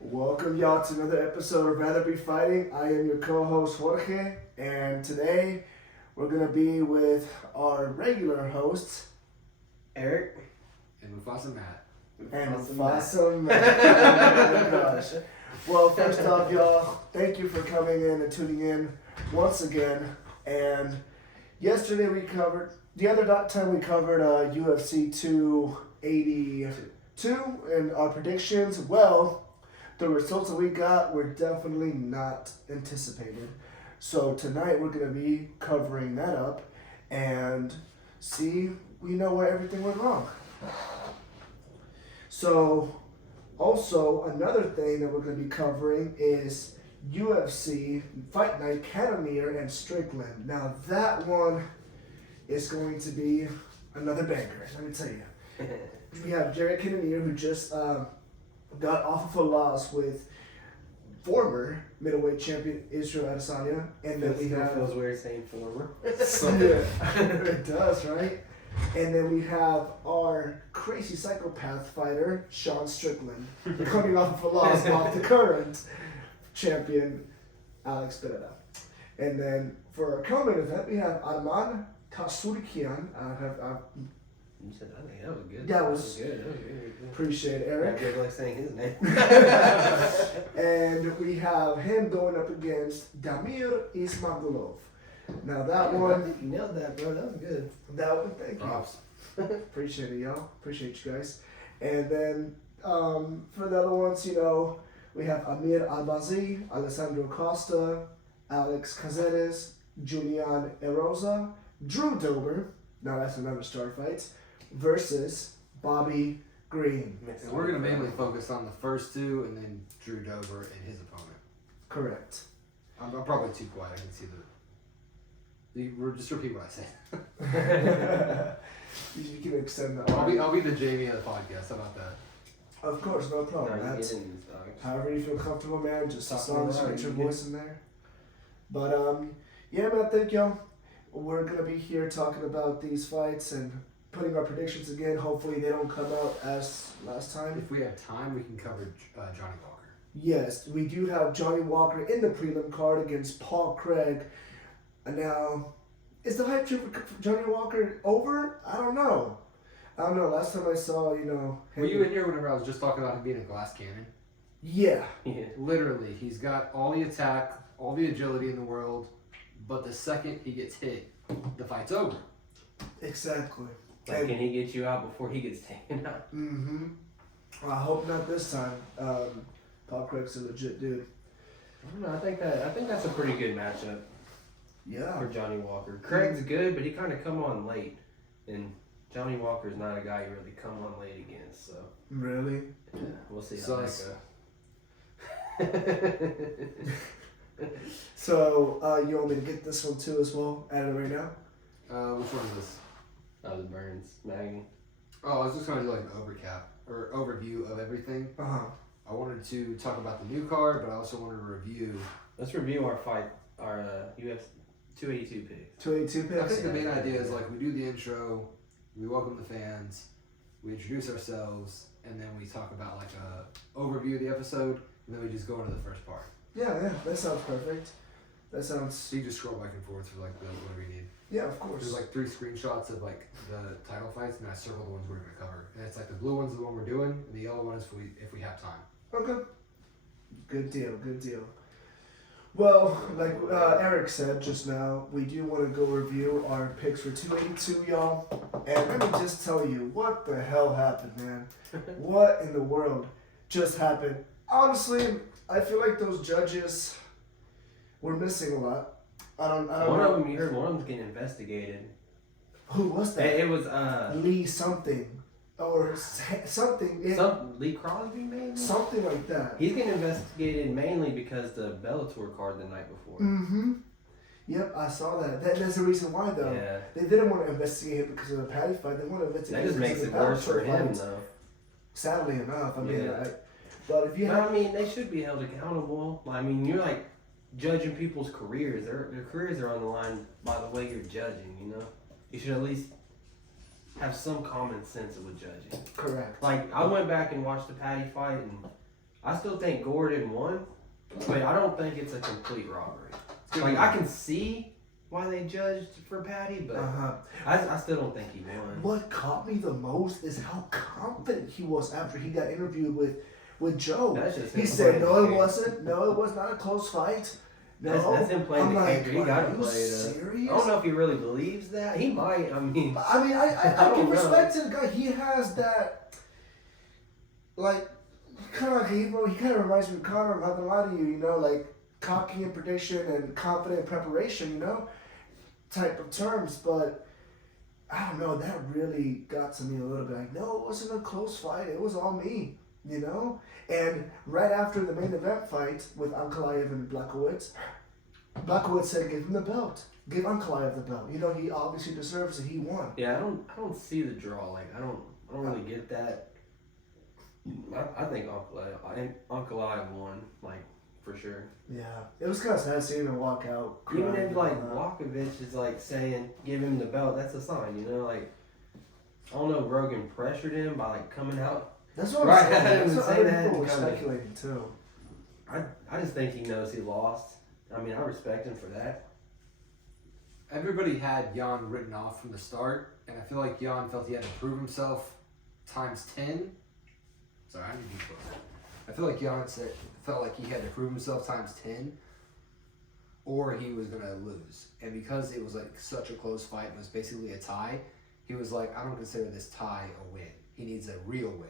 Welcome y'all to another episode of Rather Be Fighting. I am your co-host Jorge, and today we're gonna be with our regular hosts, Eric And Mufasa Matt. and Mufasa Matt. Oh my gosh. Well, first off, y'all, thank you for coming in and tuning in once again. And yesterday the other time we covered UFC 282 and our predictions. Well, the results that we got were definitely not anticipated. So tonight we're going to be covering that up and see where everything went wrong. So also another thing that we're going to be covering is UFC Fight Night Cannonier and Strickland. Now that one is going to be another banger, let me tell you. We have Jared Cannonier, who just got off of a loss with former middleweight champion Israel Adesanya, and then we have feels weird saying former. it does, right? And then we have our crazy psychopath fighter Sean Strickland, coming off of a loss off the current champion Alex Pereira. And then for our co-main event, we have Arman Tasurikian. You said, I think that was good. That was good. Appreciate it, Eric. I did like saying his name. And we have him going up against Damir Ismagulov. Now that one, You nailed that, bro. That was good. thank you. Props. Appreciate it, y'all. Appreciate you guys. And then for the other ones, we have Amir Albazi, Alessandro Costa, Alex Caceres, Julian Erosa, Drew Dober. Now that's another star fight. Versus Bobby Green. And we're going to mainly focus on the first two and then Drew Dober and his opponent. Correct. I'm probably too quiet. I can see just repeat what I said. You can extend that. I'll be the Jamie of the podcast. How about that? Of course, no problem. That's, however you feel comfortable, man. Just as long as you get your voice in there. But yeah, man. Thank y'all. We're gonna be here talking about these fights and putting our predictions again. Hopefully, they don't come out as last time. If we have time, we can cover Johnny Walker. Yes, we do have Johnny Walker in the prelim card against Paul Craig. Now, is the hype train for Johnny Walker over? I don't know. Last time I saw, him. Were you in here whenever I was just talking about him being a glass cannon? Yeah. Literally, he's got all the attack, all the agility in the world, but the second he gets hit, the fight's over. Exactly. Like, can he get you out before he gets taken out? Mm-hmm. Well, I hope not this time. Paul Craig's a legit dude. I don't know. I think that's a pretty good matchup Yeah. for Johnny Walker. Craig's good, but he kind of come on late, and Johnny Walker's not a guy you really come on late against. So Really? yeah, we'll see how Sus. that goes. So, you want me to get this one too as well? Add it right now? Which one is this? That was Burns, Maggie. Oh, I was just going to do like an overview of everything. Uh-huh. I wanted to talk about the new card, but I also wanted to review. Let's review our fight, our UFC 282 picks. 282 I picks? think the main idea is like we do the intro, we welcome the fans, we introduce ourselves, and then we talk about like a overview of the episode, and then we just go into the first part. Yeah, that sounds perfect. That sounds... So you just scroll back and forth for like whatever you need. Yeah, of course. There's like 3 screenshots of like the title fights, and I circle the ones we're gonna cover. And it's like the blue one's the one we're doing, and the yellow one is if we have time. Okay. Good deal. Well, like Eric said just now, we do want to go review our picks for 282, y'all. And let me just tell you, what the hell happened, man? What in the world just happened? Honestly, I feel like those judges were missing a lot. I don't One know. of them, you heard one of them's getting investigated. Who was that? It was Lee something. Or something. Lee Crosby, maybe? Something like that. He's getting investigated mainly because the Bellator card the night before. Mm-hmm. Yep, I saw that. That's the reason why, though. Yeah. They didn't want to investigate him because of the Patty fight. They want to investigate That just him makes because it of the worse for Bellator him, fight. though. Sadly enough, I mean, Yeah. but if you No, have, I mean, they should be held accountable. I mean, you're like judging people's careers. Their careers are on the line by the way you're judging, you know? You should at least have some common sense with judging. correct. Like, I went back and watched the Patty fight, and I still think Gordon won, but I don't think it's a complete robbery. Like, I can see why they judged for Patty, but I still don't think he won. What caught me the most is how confident he was after he got interviewed with Joe. He said, "No, it wasn't. No, it was not a close fight. No." That's him playing the character. He got to play it. Serious? I don't know if he really believes that. He might. I mean, I give respect to the guy. He has that, like, kind of he kind of reminds me of Connor. I'm not gonna lie to you. You know, like cocky in prediction and confident in preparation. You know, type of terms. But I don't know. That really got to me a little bit. Like, no, it wasn't a close fight. It was all me. You know. And right after the main event fight with Ankalaev and Blachowicz said, "Give him the belt. Give Ankalaev the belt. You know, he obviously deserves it. He won." Yeah, I don't see the draw. Like, I don't really get that. I think Ankalaev won, like, for sure. Yeah, it was kind of sad seeing him walk out. Even if like Blachowicz is like saying, "Give him the belt," that's a sign, you know. Like, I don't know, Rogan pressured him by like coming out. That's what Right, I'm saying. I That's didn't what say other that. people were speculating too. I just think he knows he lost. I mean, I respect him for that. Everybody had Jan written off from the start, and I feel like Jan felt he had to prove himself times 10. Sorry, I need to be closer. I feel like Jan felt like he had to prove himself times 10, or he was going to lose. And because it was like such a close fight, it was basically a tie, he was like, I don't consider this tie a win. He needs a real win.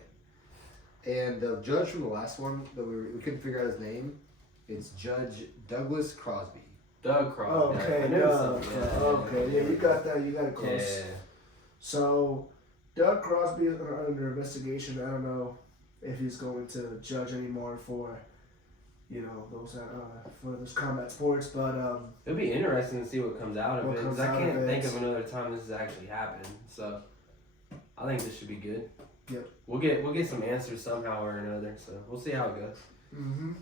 And the judge from the last one, that we couldn't figure out his name, it's Judge Douglas Crosby. Doug Crosby. Okay, I knew Doug. something. Okay, yeah, you got that. You got it close. Yeah. So, Doug Crosby is under investigation. I don't know if he's going to judge anymore for, you know, those combat sports, but It'll be interesting to see what comes out of What it, because comes I out can't of think it. of another time this has actually happened. So I think this should be good. Yep. We'll get some answers somehow or another. So we'll see how it goes. hmm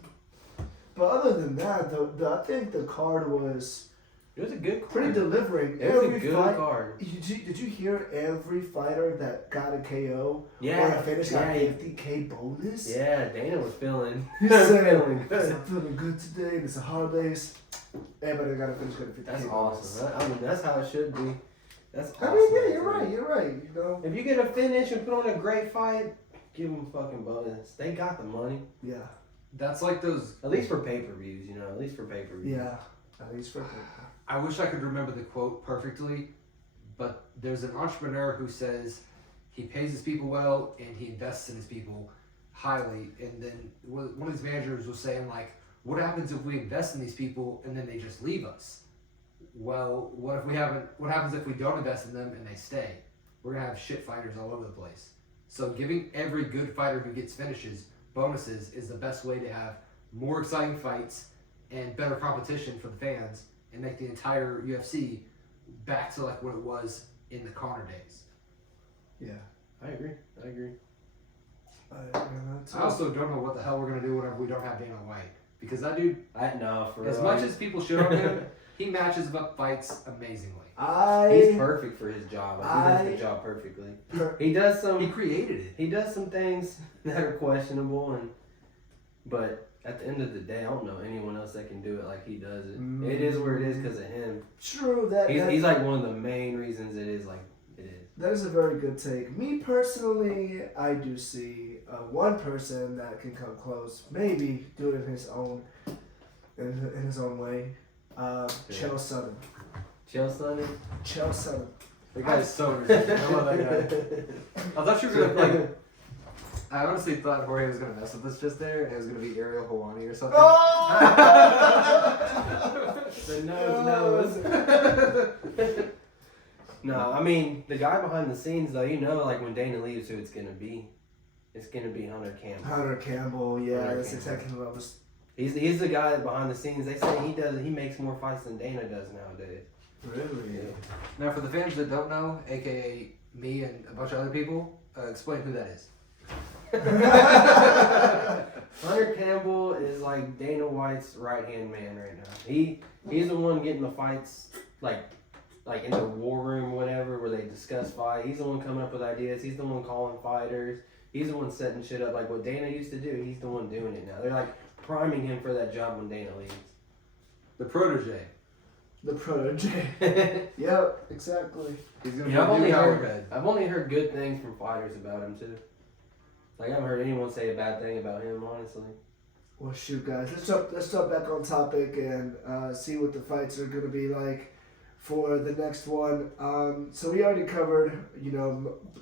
But other than that, I think the card was It was a good card. pretty delivering. It was a Every good fight. card. Did you hear every fighter that got a KO or Yeah. a finish got 50K bonus? Yeah, Dana was feeling. He said, feeling "I'm good. feeling good today. It's a holidays. Everybody got to finish getting 50K That's bonus." awesome. I mean, that's how it should be. That's awesome. I mean, yeah, you're right. You're right. You know. If you get a finish and put on a great fight, give them a fucking bonus. They got the money. Yeah. That's like those. At least for pay-per-views, you know. At least for pay-per-views. Yeah. At least for I wish I could remember the quote perfectly, but there's an entrepreneur who says he pays his people well and he invests in his people highly. And then one of his managers was saying, like, what happens if we invest in these people and then they just leave us? Well, what happens if we don't invest in them and they stay? We're gonna have shit fighters all over the place. So giving every good fighter who gets finishes bonuses is the best way to have more exciting fights and better competition for the fans and make the entire UFC back to like what it was in the Connor days. Yeah. I agree. I also don't know what the hell we're gonna do whenever we don't have Dana White, because that dude, For as much as people shit on him, he matches up fights amazingly. He's perfect for his job. He does the job perfectly. He does some. He created it. He does some things that are questionable, but at the end of the day, I don't know anyone else that can do it like he does it. It is where it is because of him. True. He's like one of the main reasons it is like it is. That is a very good take. Me personally, I do see one person that can come close. Maybe do it in his own way. Chael Sonnen. Chael Sonnen. Chael Sonnen. The guy's so ridiculous. I love that guy. I thought you were gonna like. I honestly thought Jorge was gonna mess with us just there, and it was gonna be Ariel Helwani or something. Oh! The nose. No, I mean the guy behind the scenes though. You know, like when Dana leaves, who it's gonna be? It's gonna be Hunter Campbell. Hunter Campbell. Yeah, Hunter that's Campbell. exactly what I was. He's the guy behind the scenes. They say he makes more fights than Dana does nowadays. Really? Yeah. Now, for the fans that don't know, aka me and a bunch of other people, explain who that is. Hunter Campbell is like Dana White's right hand man right now. He's the one getting the fights like in the war room, whatever, where they discuss fight. He's the one coming up with ideas. He's the one calling fighters. He's the one setting shit up like what Dana used to do. He's the one doing it now. They're like priming him for that job when Dana leaves. The protege. The protege. Yep, exactly. He's gonna Yeah, be Howard. I've only heard good things from fighters about him too. Like I haven't heard anyone say a bad thing about him, honestly. Well, shoot, guys, let's jump back on topic and see what the fights are gonna be like for the next one. So we already covered,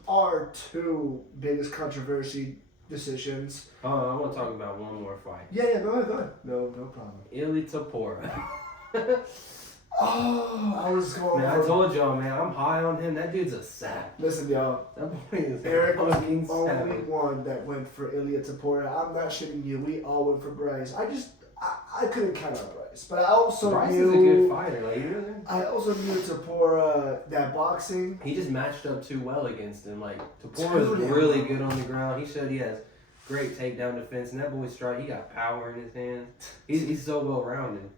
our two biggest controversy decisions. I want to talk about one more fight. Yeah, go ahead. No problem. Ili Tapora. Oh, I was going. Man, I told y'all, man, I'm high on him. That dude's a savage. Listen, y'all. That boy is Eric was fucking the only savage. one that went for Ilia Tapora. I'm not shitting you. We all went for Bryce. I couldn't count on Bryce, but I also Bryce knew. is a good fighter. Like, you really? I also knew Tapora, that boxing. He just matched up too well against him. Like, Too Tapora is damn really well. good on the ground. He showed he has great takedown defense, and that boy's strike. He got power in his hands. He's so well rounded.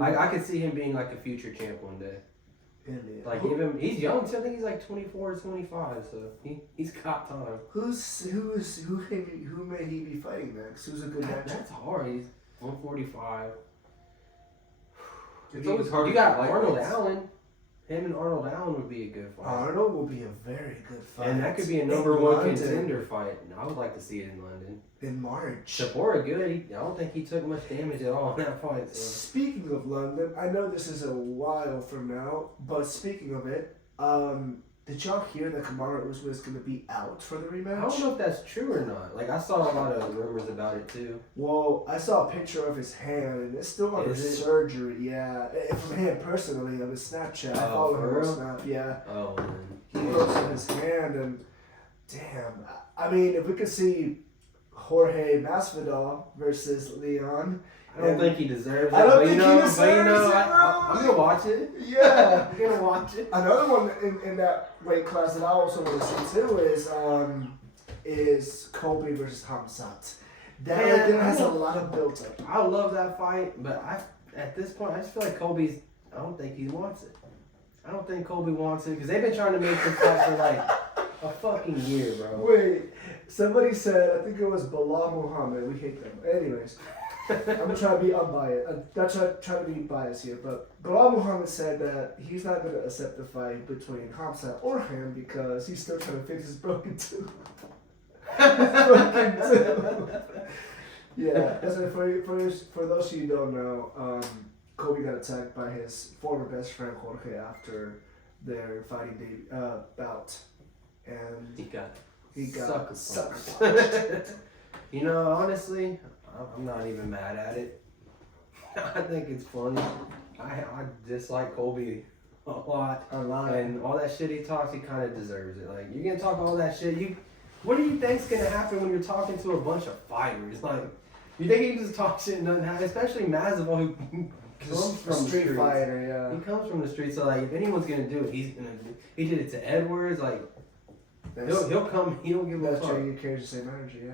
I could see him being like a future champ one day. Ilia. Like give him, he's young too. I think he's like 24 or 25, so he's got time. Who may he be fighting next? Who's a good matchup? That's hard. He's 145. It's always hard. You to got fight Arnold weights. Allen. Him and Arnold Allen would be a good fight. Arnold will be a very good fight. And that could be a In number one London contender fight. I would like to see it in London. in March. Tapora good. I don't think he took much damage at all in that fight. So. Speaking of London, I know this is a while from now, but speaking of it, did y'all hear that Kamaru Usman is going to be out for the rematch? I don't know if that's true or not. Like I saw a lot of rumors about it too. Well, I saw a picture of his hand, and it's still under Is it? surgery. Yeah, from him personally on his Snapchat. I Oh, follow for him on real? Snap. Yeah, Oh man. he posted his hand, and damn. I mean, if we could see Jorge Masvidal versus Leon. I don't think he deserves it. I don't but think you know, he deserves it, bro. I'm gonna watch it. Yeah. I'm gonna watch it. Another one in that weight class that I also want to see too is Kobe versus Hamzat. That Man, right there has a lot of built up. I love that fight, but at this point I just feel like Kobe's. I don't think he wants it. I don't think Kobe wants it because they've been trying to make this fight for like a fucking year, bro. Wait, somebody said, I think it was Bilal Muhammad. We hate them. Anyways, I'm gonna try to be unbiased. I'm not trying to be biased here, but Bilal Muhammad said that he's not gonna accept the fight between Hamzat or him because he's still trying to fix his broken tooth. Yeah, that's it. For those of you who don't know, Kobe got attacked by his former best friend Jorge after their fighting bout, and He got sucker punched. You know, honestly, I'm not even mad at it. I think it's funny. I dislike Kobe a lot. And all that shit he talks, he kind of deserves it. Like, you're going to talk all that shit. What do you think's going to happen when you're talking to a bunch of fighters? Like, you think he can just talk shit and nothing happens? Especially Masvidal, who comes from the street streets. fighter, yeah. He comes from the streets, so like, if anyone's going to do it, he's going to do it. He did it to Edwards, like, he'll come, he don't give a That's fuck. true. He carries the same energy, yeah.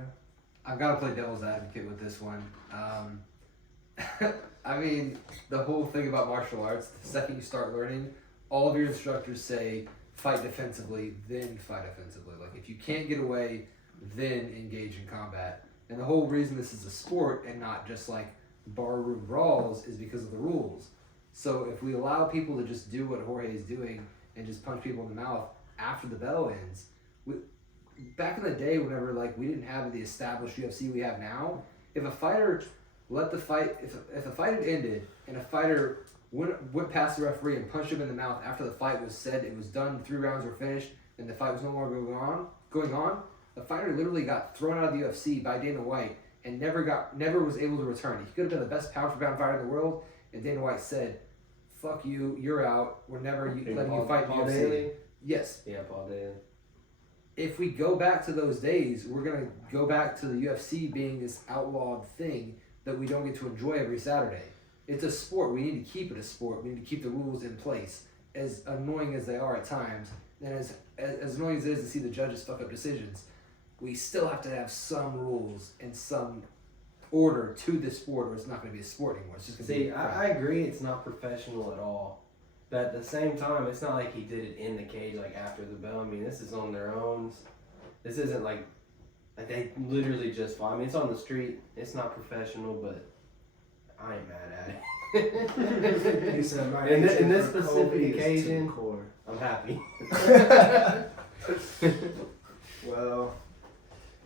I've got to play devil's advocate with this one. I mean, the whole thing about martial arts, the second you start learning, all of your instructors say fight defensively, then fight offensively. Like, if you can't get away, then engage in combat. And the whole reason this is a sport and not just like barroom brawls is because of the rules. So if we allow people to just do what Jorge is doing and just punch people in the mouth after the bell ends, back in the day, whenever like we didn't have the established UFC we have now, if a fighter let the fight, if the fight had ended and a fighter went past the referee and punched him in the mouth after the fight was said, it was done, 3 rounds were finished, and the fight was no longer going on, the fighter literally got thrown out of the UFC by Dana White and never was able to return. He could have been the best pound for pound fighter in the world, and Dana White said, "Fuck you, you're out. We're never letting you fight in the UFC." Daly? Yes. Yeah, Paul Daly. If we go back to those days, we're going to go back to the UFC being this outlawed thing that we don't get to enjoy every Saturday. It's a sport. We need to keep it a sport. We need to keep the rules in place, as annoying as they are at times, and as annoying as it is to see the judges fuck up decisions. We still have to have some rules and some order to this sport, or it's not going to be a sport anymore. It's just going to be. I agree. It's not professional at all. But at the same time, it's not like he did it in the cage, like after the bell. I mean, this is on their own. This isn't like Like they literally just fought. I mean, it's on the street. It's not professional, but I ain't mad at it. He said, "My in hatred this for specific Kobe is to the occasion, core." I'm happy. Well,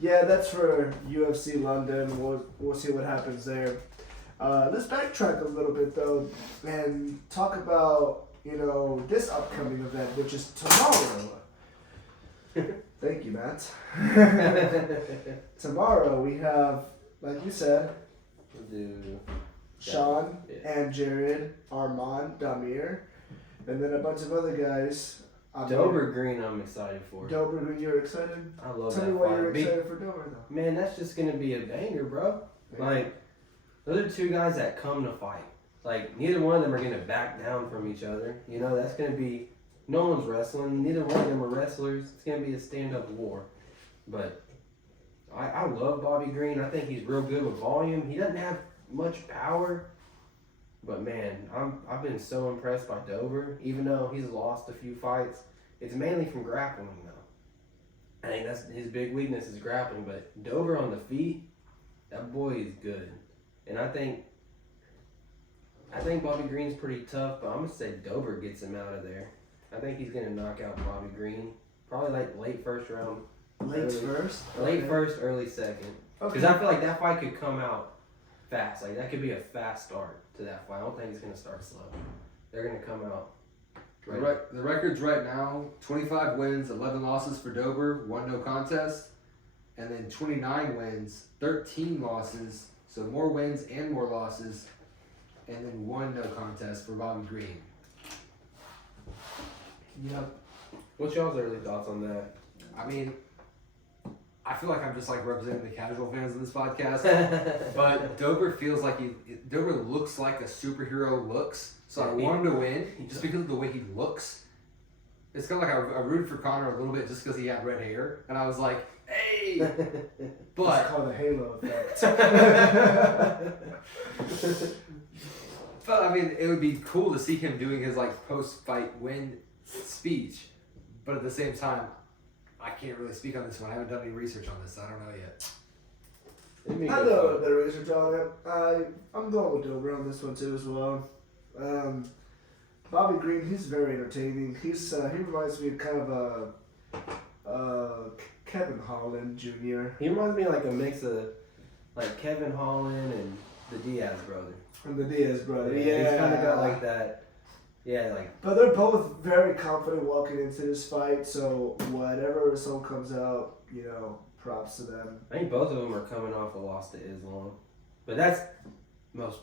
yeah, that's for UFC London. We'll see what happens there. Let's backtrack a little bit though, and talk about this upcoming event, which is tomorrow. Thank you, Matt. Tomorrow we have, like you said, Sean and Jared, Armand, Damir, and then a bunch of other guys. Dober Green, I'm excited for. Dober Green, you're excited? I love Tell that me why fight. you're excited for Dober though. Man, that's just gonna be a banger, bro. Yeah. Like, those are two guys that come to fight. Like, neither one of them are gonna back down from each other. That's gonna be. No one's wrestling. Neither one of them are wrestlers. It's gonna be a stand-up war. But I love Bobby Green. I think he's real good with volume. He doesn't have much power. But man, I've been so impressed by Dober. Even though he's lost a few fights, it's mainly from grappling though. I think that's his big weakness is grappling. But Dober on the feet, that boy is good. And I think Bobby Green's pretty tough. But I'm gonna say Dober gets him out of there. I think he's gonna knock out Bobby Green. Probably like late first round. Late first, early second. Okay. Because I feel like that fight could come out fast. Like that could be a fast start to that fight. I don't think it's gonna start slow. They're gonna come out. The records right now: 25 wins, 11 losses for Dober, 1 no contest, and then 29 wins, 13 losses. So more wins and more losses, and then 1 no contest for Bobby Green. Yep. What's y'all's early thoughts on that? I mean, I feel like I'm just like representing the casual fans of this podcast, but Dober feels like Dober looks like a superhero looks. So I want him to win just because of the way he looks. It's kind of like I rooted for Connor a little bit just because he had red hair, and I was like, hey, but It's called the halo effect. but I mean, it would be cool to see him doing his like post-fight win speech, but at the same time, I can't really speak on this one. I haven't done any research on this. So I don't know yet. I did a little bit of research on it. I'm going with Dober on this one too as well. Bobby Green, he's very entertaining. He reminds me of kind of a Kevin Holland Jr. He reminds me of like a mix of like Kevin Holland and the Diaz brother. And the Diaz brother. Yeah. He's kind of got like that. Yeah, like. But they're both very confident walking into this fight. So whatever result comes out, props to them. I think both of them are coming off a loss to Islam, but that's most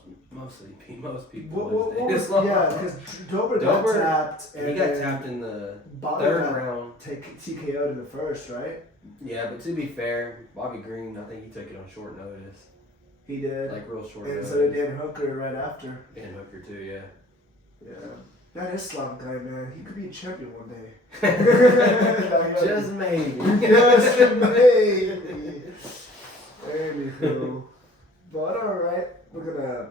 people. Islam. Yeah, because Dober got tapped. And he got tapped in the Bobby third got round. TKO'd in the first, right? Yeah, but to be fair, Bobby Green, I think he took it on short notice. He did. Like real short and notice. so did Dan Hooker right after. Dan Hooker too, yeah. Yeah. That Islam guy, man, he could be a champion one day. Just maybe. Just maybe. Anywho. But alright, we're gonna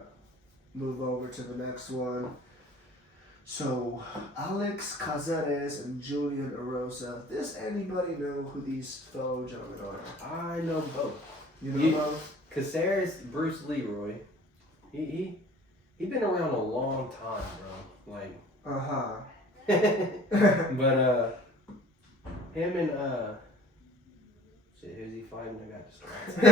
move over to the next one. So, Alex Cazares and Julian Erosa. Does anybody know who these fellow gentlemen are? I know both. You know both? Caceres, Bruce Leroy. He been around a long time, bro. Like. But him and shit, who's he fighting? I got distracted.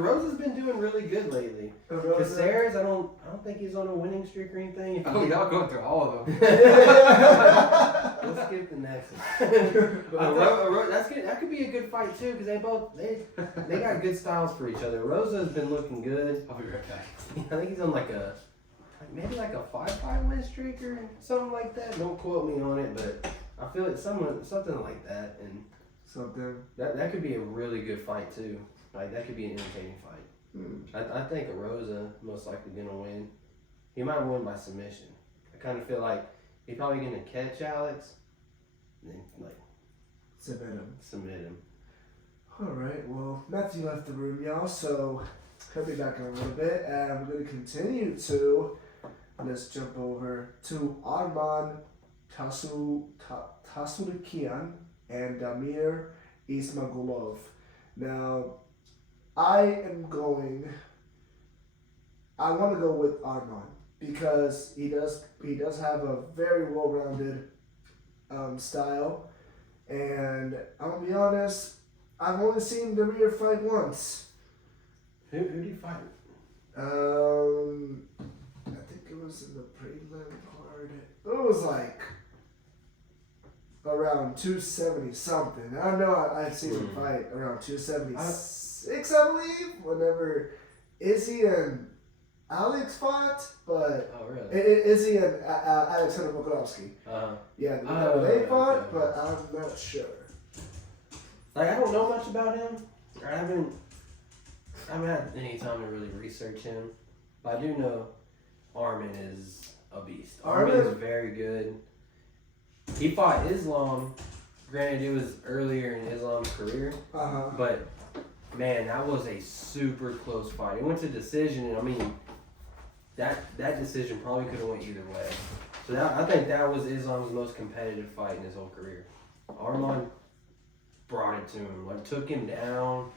Rosa's been doing really good lately. Caceres, I don't think he's on a winning streak or anything. Oh, y'all going through all of them. Let's skip the next one. That could be a good fight too, because they got good styles for each other. Rosa's been looking good. I'll be right back. I think he's on maybe like a 5-5 win streak or something like that. Don't quote me on it, but I feel it's something like that, and that could be a really good fight too. Like that could be an entertaining fight. I think Rosa most likely gonna win. He might win by submission. I kind of feel like he's probably gonna catch Alex, and then like submit him. All right. Well, Matthew left the room, y'all, so he'll be back in a little bit, and we're gonna continue to. Let's jump over to Arman Tasulikian and Damir Ismagulov. Now, I want to go with Arman because he does have a very well-rounded style, and I'm gonna be honest, I've only seen Demir fight once. Who do you fight? I think it was in the prelim card. It was like around 270 something. I know I'd seen him fight around 276, I believe. Whenever Izzy and Alex fought, but Oh, really? Izzy and Alexander Volkanovski. Yeah, they fought, okay. but I'm not sure. Like, I don't know much about him. I haven't had any time to really research him. But I do know Arman is a beast. Arman is very good. He fought Islam. Granted, it was earlier in Islam's career. But, man, that was a super close fight. It went to decision, and I mean, that decision probably could have went either way. So I think that was Islam's most competitive fight in his whole career. Arman brought it to him, like took him down.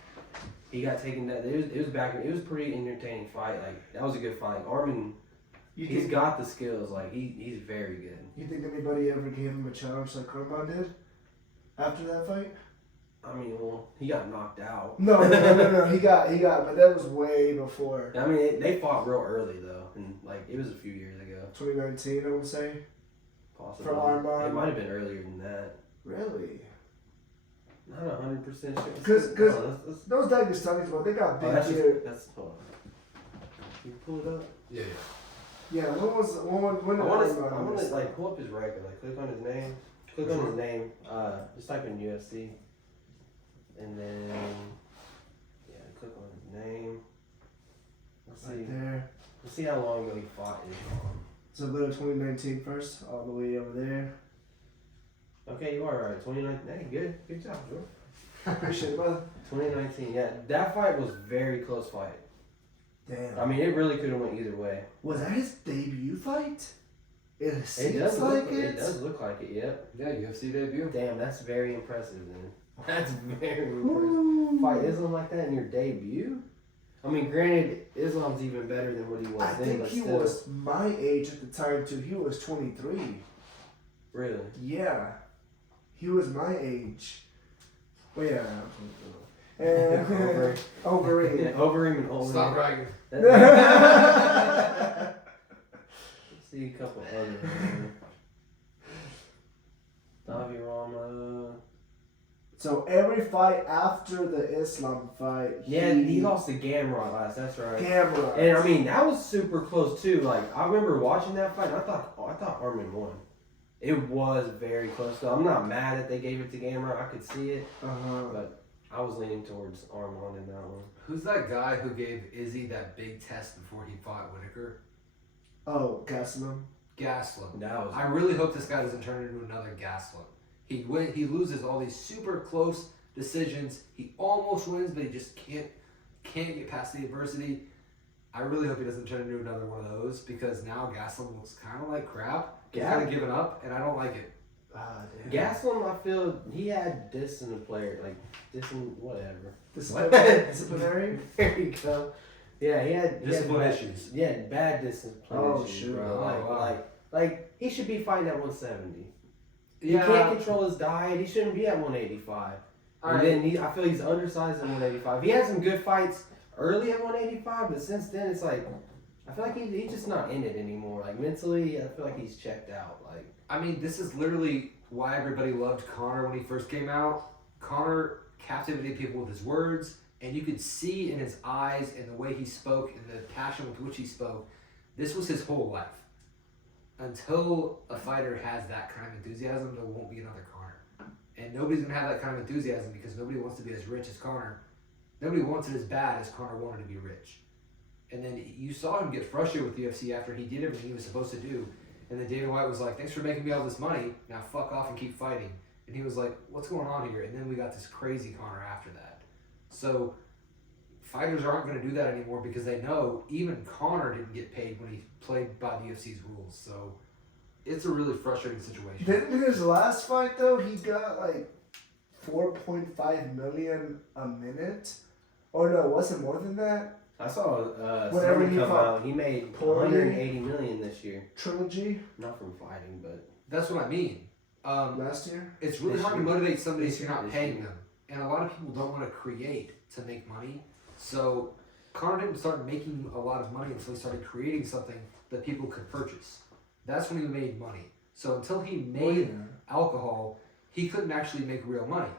He got taken down. It was back. It was a pretty entertaining fight. Like that was a good fight. Arman, he's got the skills. Like he's very good. You think anybody ever gave him a challenge like Arman did after that fight? I mean, well, he got knocked out. No. He got, but that was way before. I mean, they fought real early though, and like it was a few years ago. 2019, I would say. Possibly. For Arman. It might have been earlier than that. Really? Not 100% sure. Because those Dagestanis, well, they got big here. That's hold on. Can you pull it up? Yeah. Yeah, when I want to like pull up his record. Like click on his name. Click on his name. Just type in UFC. And then click on his name. Let's see. Right there. Let's see how long ago he fought Islam. So go to 2019 first, all the way over there. Okay, you are right. 2019. Hey, good job, Joe. Appreciate it, brother. 2019. Yeah, that fight was a very close fight. Damn. I mean, it really could have went either way. Was that his debut fight? It does look like it. Yep. Yeah, UFC debut. Damn, that's very impressive, then. That's very impressive. Fight Islam like that in your debut? I mean, granted, Islam's even better than what he was I then, think but he still. was my age at the time too. He was 23. Really? Yeah, he was my age. Well, yeah, I'm 23. And Overeem. Overeem and Overeem. Stop bragging. Let's see a couple others. Davi Rama. So every fight after the Islam fight, he lost to Gamrot last. That's right. Gamrot. And I mean that was super close too. Like I remember watching that fight. And I thought Arman won. It was very close. So I'm not mad that they gave it to Gamrot. I could see it, but I was leaning towards Arman in that one. Who's that guy who gave Izzy that big test before he fought Whitaker? Oh, Gaslam. Gaslam. That was. I really hope this guy doesn't turn into another Gaslam. He loses all these super close decisions. He almost wins, but he just can't get past the adversity. I really hope he doesn't turn into another one of those because now Gaslam looks kind of like crap. He's kind of given up, and I don't like it. Gaslam, I feel he had dissing the player, like dissing whatever. Disciplinary. There you go. Yeah, he had Discipline issues. Yeah, bad discipline issues, shoot. bro. Like he should be fighting at 170. He Yeah. can't control his diet. He shouldn't be at 185. Then I feel he's undersized at 185. He had some good fights early at 185, but since then it's like I feel like he's just not in it anymore. Like mentally, I feel like he's checked out. Like I mean, this is literally why everybody loved Conor when he first came out. Conor captivated people with his words, and you could see in his eyes and the way he spoke and the passion with which he spoke. This was his whole life. Until a fighter has that kind of enthusiasm, there won't be another Conor. And nobody's going to have that kind of enthusiasm because nobody wants to be as rich as Conor. Nobody wants it as bad as Conor wanted to be rich. And then you saw him get frustrated with UFC after he did everything he was supposed to do. And then Dana White was like, thanks for making me all this money. Now fuck off and keep fighting. And he was like, what's going on here? And then we got this crazy Conor after that. So fighters aren't going to do that anymore because they know even Conor didn't get paid when he played by the UFC's rules. So it's a really frustrating situation. Didn't his last fight though? He got like 4.5 million a minute. Or no, was it more than that? I saw Whatever somebody you come call- out. He made Poorly. 180 million this year. Trilogy Not from fighting, but That's what I mean. last year. It's really This hard to year. motivate somebody if you're not This paying year. them. And a lot of people don't want to create to make money. So Connor didn't start making a lot of money until he started creating something that people could purchase. That's when he made money. So until he made alcohol, he couldn't actually make real money.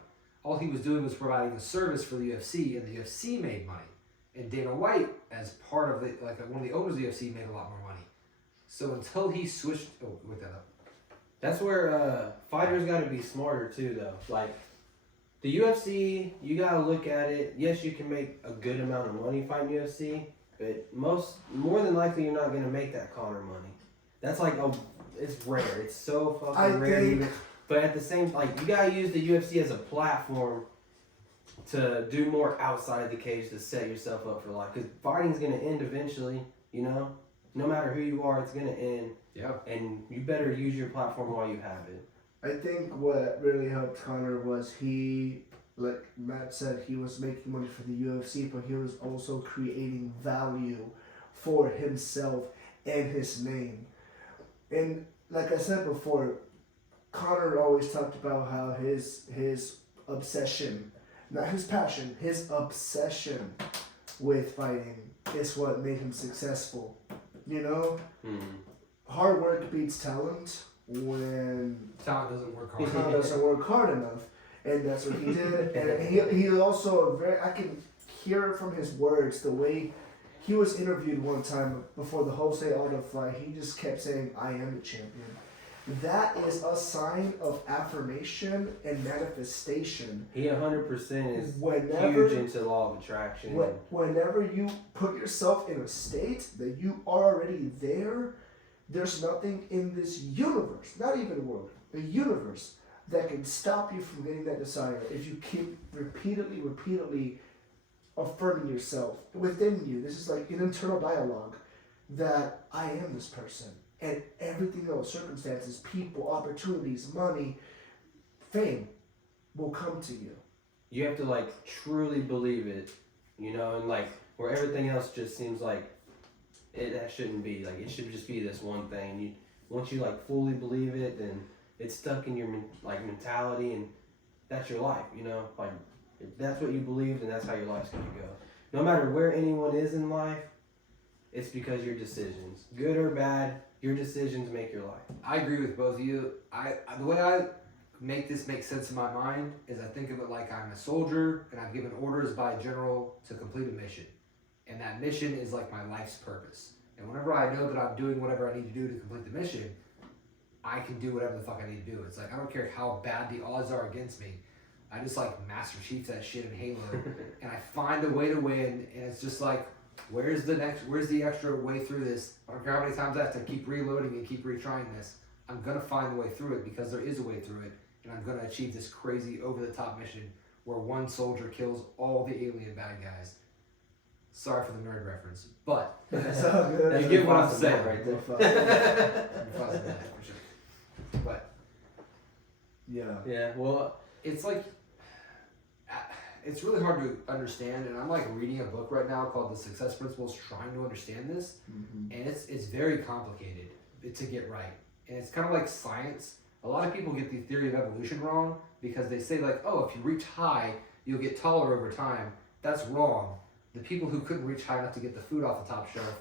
All he was doing was providing a service for the UFC, and the UFC made money. And Dana White, as part of the, like one of the owners of the UFC, made a lot more money. So until he switched, look that up. that's where fighters got to be smarter too, though. Like the UFC, you got to look at it. Yes, you can make a good amount of money fighting UFC, but more than likely, you're not gonna make that Connor money. That's like it's rare. It's so fucking rare. Even, but at the same, like you gotta use the UFC as a platform to do more outside the cage to set yourself up for life. Because fighting's gonna end eventually. You know, no matter who you are, it's gonna end. Yeah. And you better use your platform while you have it. I think what really helped Connor was he, like Matt said, he was making money for the UFC, but he was also creating value for himself and his name. And like I said before, Connor always talked about how his obsession, not his passion, his obsession with fighting is what made him successful. You know, hard work beats talent when Talent doesn't work hard. Connor doesn't work hard enough, and that's what he did. And he also very, I can hear it from his words, the way he was interviewed one time before the Jose Aldo fight. He just kept saying, "I am the champion." That is a sign of affirmation and manifestation. He 100% is Whenever- huge into law of attraction. Whenever you put yourself in a state that you are already there, there's nothing in this universe, not even world, the universe, that can stop you from getting that desire if you keep repeatedly affirming yourself within you. This is like an internal dialogue that I am this person. And everything else, circumstances, people, opportunities, money, fame will come to you. You have to like truly believe it, you know, and like where everything else just seems like that shouldn't be. Like it should just be this one thing. Once you like fully believe it, then it's stuck in your like mentality, and that's your life. You know, like if that's what you believe, then that's how your life's gonna go. No matter where anyone is in life, it's because your decisions, good or bad, your decisions make your life. I agree with both of you. The way I make this make sense in my mind is I think of it like I'm a soldier and I'm given orders by a general to complete a mission. And that mission is like my life's purpose. And whenever I know that I'm doing whatever I need to do to complete the mission, I can do whatever the fuck I need to do. It's like I don't care how bad the odds are against me. I just like Master Chief that shit in Halo and I find a way to win, and it's just like where's the extra way through this? I don't care how many times I have to keep reloading and keep retrying this. I'm gonna find a way through it because there is a way through it, and I'm gonna achieve this crazy over-the-top mission where one soldier kills all the alien bad guys. Sorry for the nerd reference, but That's all good. you get what I'm saying, right there. But Yeah, well, it's like it's really hard to understand, and I'm like reading a book right now called The Success Principles, trying to understand this, and it's very complicated to get right, and it's kind of like science. A lot of people get the theory of evolution wrong because they say like, oh, if you reach high, you'll get taller over time. That's wrong. The people who couldn't reach high enough to get the food off the top shelf,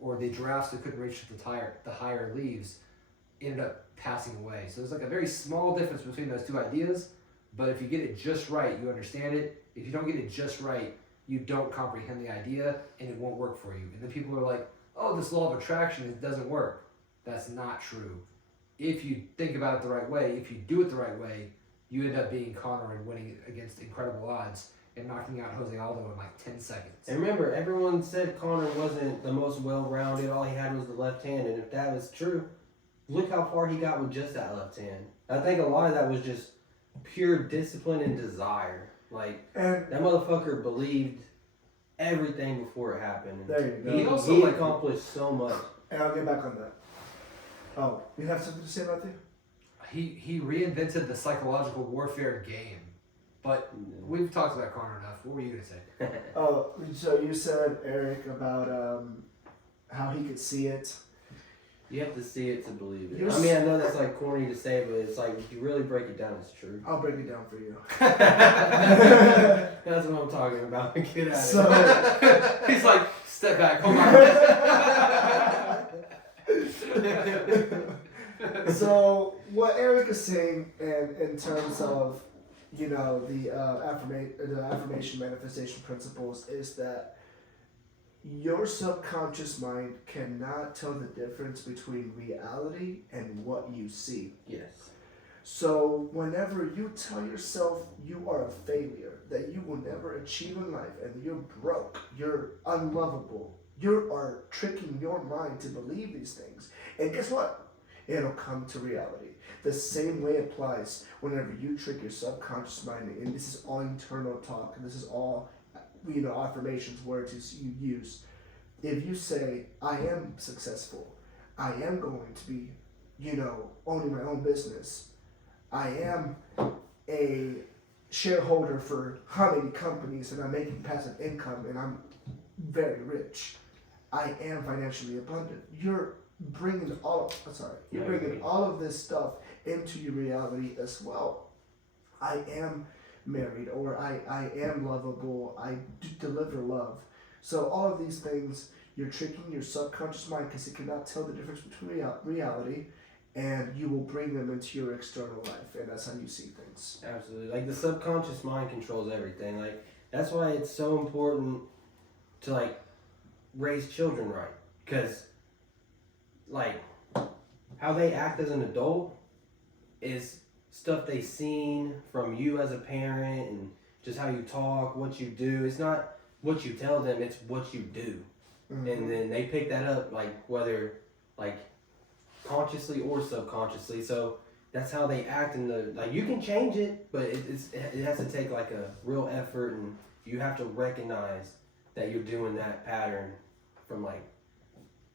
or the giraffes who couldn't reach the higher leaves, ended up passing away. So there's like a very small difference between those two ideas, but if you get it just right, you understand it. If you don't get it just right, you don't comprehend the idea, and it won't work for you. And then people are like, oh, this law of attraction, it doesn't work. That's not true. If you think about it the right way, if you do it the right way, you end up being Connor and winning against incredible odds and knocking out Jose Aldo in like 10 seconds. and remember, everyone said Connor wasn't the most well-rounded. All he had was the left hand, and if that was true, look how far he got with just that left hand. I think a lot of that was just pure discipline and desire. Like, And that motherfucker believed everything before it happened. there you go. He also, he like- accomplished so much. And I'll get back on that. Oh, you have something to say about that? He reinvented the psychological warfare game. But we've talked about Connor enough. What were you gonna say? Oh, so you said, Eric, about how he could see it. You have to see it to believe it. You're I mean, I know that's like corny to say, but it's like if you really break it down, it's true. I'll break it down for you. That's what I'm talking about. Get out of here. He's like, step back, hold on. So what Eric is saying, and in terms of, you know, the affirmation manifestation principles, is that your subconscious mind cannot tell the difference between reality and what you see. Yes. So whenever you tell yourself you are a failure, that you will never achieve in life, and you're broke, you're unlovable, you are tricking your mind to believe these things. And guess what? It'll come to reality. The same way applies whenever you trick your subconscious mind, and this is all internal talk, and this is all, you know, affirmations, words you use. If you say, I am successful, I am going to be, you know, owning my own business, I am a shareholder for how many companies, and I'm making passive income, and I'm very rich, I am financially abundant, you're bringing all of this stuff into your reality as well. I am married, or I am lovable, I deliver love. So all of these things, you're tricking your subconscious mind because it cannot tell the difference between reality, and you will bring them into your external life, and that's how you see things. Absolutely. Like the subconscious mind controls everything. Like that's why it's so important to like raise children right, because like how they act as an adult is stuff they've seen from you as a parent, and just how you talk, what you do. It's not what you tell them, it's what you do. Mm-hmm. And then they pick that up, like whether like consciously or subconsciously. So that's how they act in the, like you can change it, but it has to take like a real effort, and you have to recognize that you're doing that pattern from like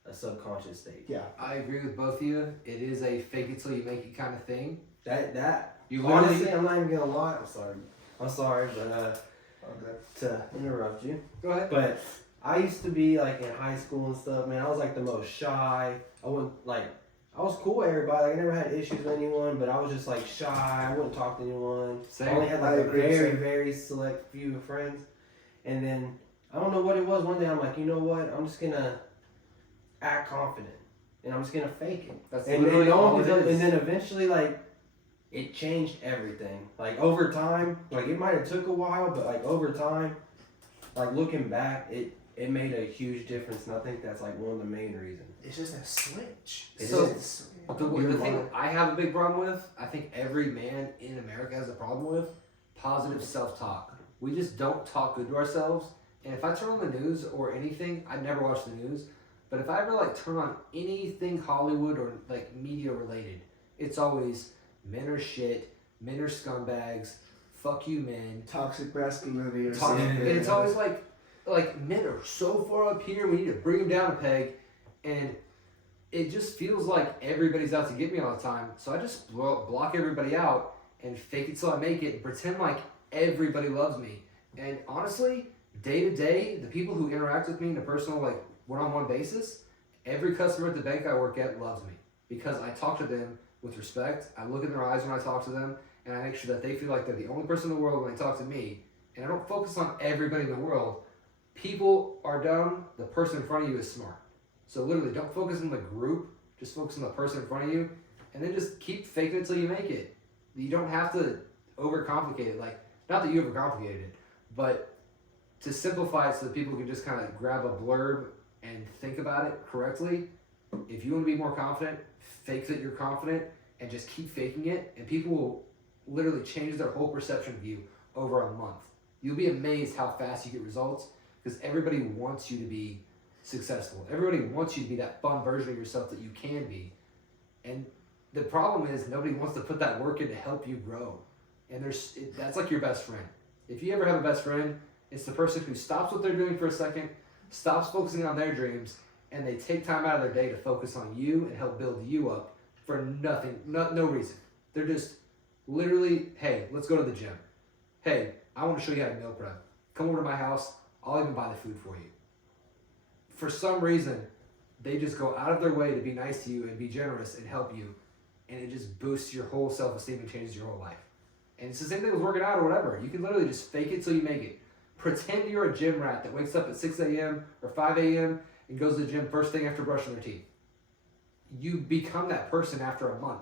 a subconscious state. Yeah. I agree with both of you. It is a fake it till you make it kind of thing. That You honestly, literally, I'm not even gonna lie. I'm sorry, but Okay. to interrupt you. go ahead. But I used to be like in high school and stuff, man. I was like the most shy. I was cool with everybody. Like, I never had issues with anyone, but I was just like shy. I wouldn't talk to anyone. Same. I only had like I a agree, very, same. very select few friends. And then I don't know what it was. One day I'm like, you know what? I'm just gonna act confident, and I'm just gonna fake it. That's And literally then all it is. and then eventually like it changed everything. Like over time, like it might have took a while, but like over time, like looking back, it made a huge difference, and I think that's like one of the main reasons. It's just a switch. It So- is. The thing I have a big problem with, I think every man in America has a problem with, positive self-talk. We just don't talk good to ourselves. And if I turn on the news or anything, I never watch the news, but if I ever like turn on anything Hollywood or like media related, it's always men are shit, men are scumbags, fuck you men. Toxic masculinity or Talk, something. and it's always like men are so far up here, we need to bring them down a peg, and it just feels like everybody's out to get me all the time. So I just block everybody out and fake it till I make it and pretend like everybody loves me. And honestly, day to day, the people who interact with me in a personal, like one-on-one basis, every customer at the bank I work at loves me because I talk to them with respect. I look in their eyes when I talk to them, and I make sure that they feel like they're the only person in the world when they talk to me. And I don't focus on everybody in the world. People are dumb. The person in front of you is smart. So literally, don't focus on the group. Just focus on the person in front of you, and then just keep faking it till you make it. You don't have to overcomplicate it. Like, not that you overcomplicated it, but to simplify it so that people can just kind of grab a blurb and think about it correctly. If you want to be more confident, fake that you're confident and just keep faking it, and people will literally change their whole perception of you over a month. You'll be amazed how fast you get results because everybody wants you to be successful. Everybody wants you to be that fun version of yourself that you can be. And the problem is nobody wants to put that work in to help you grow. And that's like your best friend. If you ever have a best friend, it's the person who stops what they're doing for a second, stops focusing on their dreams, and they take time out of their day to focus on you and help build you up for nothing, no reason. They're just literally, hey, let's go to the gym. hey, I want to show you how to meal prep. Come over to my house. I'll even buy the food for you. For some reason, they just go out of their way to be nice to you and be generous and help you. And it just boosts your whole self-esteem and changes your whole life. And it's the same thing with working out or whatever. You can literally just fake it till you make it. Pretend you're a gym rat that wakes up at 6 a.m. or 5 a.m. and goes to the gym first thing after brushing their teeth. You become that person after a month.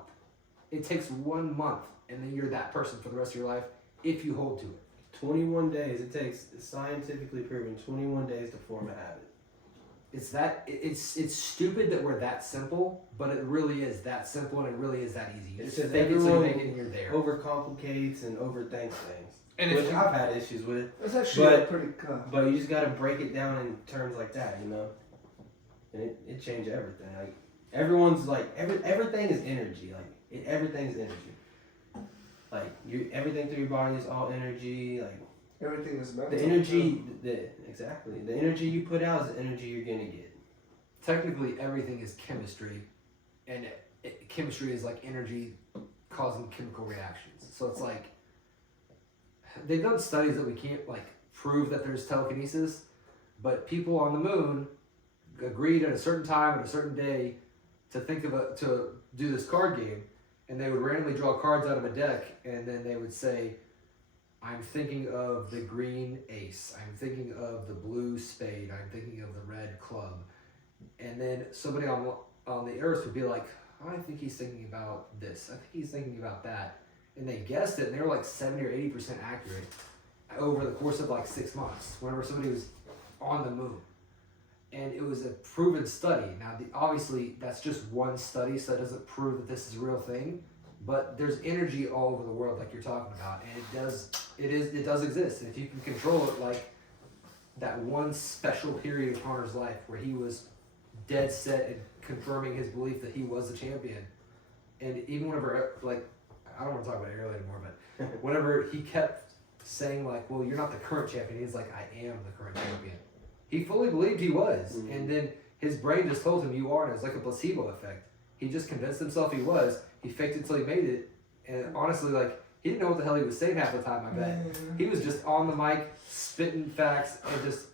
It takes 1 month, and then you're that person for the rest of your life if you hold to it. 21 days. It takes, scientifically proven, 21 days to form a habit. It's stupid that we're that simple, but it really is that simple, and it really is that easy. You It's just just fake it till you everyone make it, and you're there. overcomplicates and overthinks things. And Which I've had issues with. That's actually pretty cool. But you just got to break it down in terms like that, you know? And it changed everything. Like, everyone's like, everything is energy. Like, everything is energy. Like, everything through your body is all energy. Like, Everything is mental. the energy, exactly. The energy you put out is the energy you're going to get. Technically, everything is chemistry, and chemistry is like energy causing chemical reactions. So it's like, they've done studies that we can't like prove that there's telekinesis, but people on the moon agreed at a certain time at a certain day to do this card game, and they would randomly draw cards out of a deck, and then they would say, I'm thinking of the green ace, I'm thinking of the blue spade, I'm thinking of the red club. And then somebody on the earth would be like, I think he's thinking about this, I think he's thinking about that. And they guessed it, and they were like 70 or 80% accurate over the course of like 6 months, whenever somebody was on the moon. And it was a proven study. Now, obviously, that's just one study, so that doesn't prove that this is a real thing. But there's energy all over the world, like you're talking about, and it does exist. And if you can control it, like that one special period of Connor's life where he was dead set in confirming his belief that he was the champion, and even whenever, like, I don't want to talk about Ariel anymore, but whenever he kept saying like, well, you're not the current champion, he's like, I am the current champion. He fully believed he was, and then his brain just told him you are, and it was like a placebo effect. He just convinced himself he was. He faked it until he made it, and honestly, like, he didn't know what the hell he was saying half the time, I bet. He was just on the mic, spitting facts, and just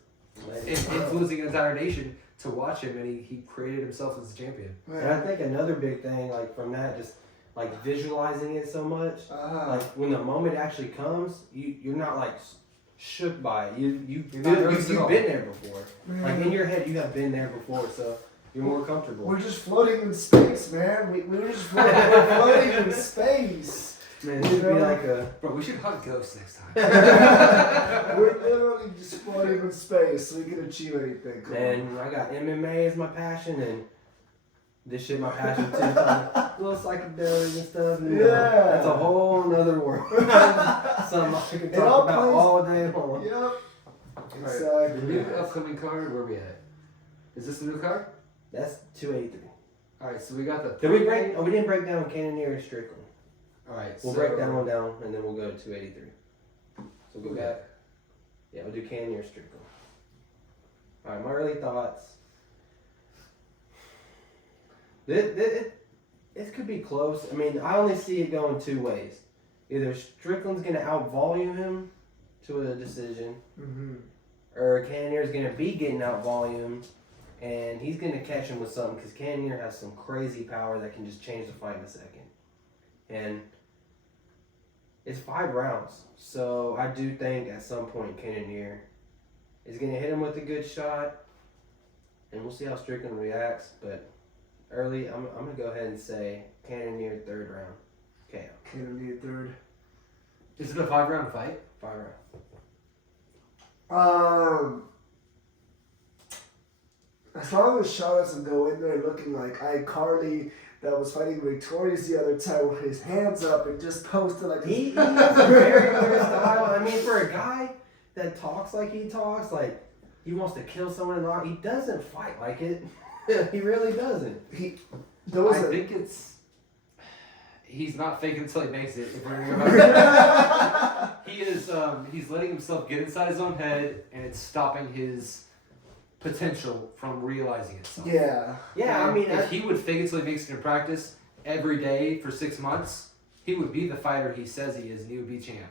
influencing an entire nation to watch him, and he created himself as a champion. And I think another big thing, like, from that, just, like, visualizing it so much, like, when the moment actually comes, you're not, like, shook by it. You've been there before. Like, in your head, you have been there before, so you're more comfortable. We're just floating in space, man. We're just floating in space. Man, it should be like a... Bro, we should hunt ghosts next time. We're literally just floating in space so we can achieve anything. And I got MMA as my passion, and this shit my passion too. A little psychedelic and stuff. And, that's a whole nother world. Something I could talk about all day long. Yep. Right. The new upcoming card, where we at? Is this the new card? That's 283. Alright, so we got the... Did we break... Oh, we didn't break down Cannonier and Strickland. Alright, We'll break that one down, and then we'll go to 283. So we'll go back. Yeah, we'll do Cannonier and Strickland. Alright, my early thoughts. It could be close. I mean, I only see it going two ways. Either Strickland's going to out-volume him to a decision, or Cannonier's going to be getting out-volumed, and he's going to catch him with something, because Cannonier has some crazy power that can just change the fight in a second. And it's 5 rounds, so I do think at some point Cannonier is going to hit him with a good shot, and we'll see how Strickland reacts, but early, I'm going to go ahead and say Cannonier 3rd round. KO. Cannonier 3rd. Is it a 5-round fight? 5 round. As long as Shaw doesn't go in there looking like iCarly that was fighting Victorious the other time with his hands up and just posted like He has a very weird style. I mean, for a guy that talks like he talks, like he wants to kill someone and all, he doesn't fight like it. He really doesn't. I think it's... He's not faking until he makes it. If we're gonna go back. He is. He's letting himself get inside his own head, and it's stopping his potential from realizing itself. Yeah. Yeah, I mean, if he would fake it until he makes it in practice every day for 6 months, he would be the fighter he says he is, and he would be champ.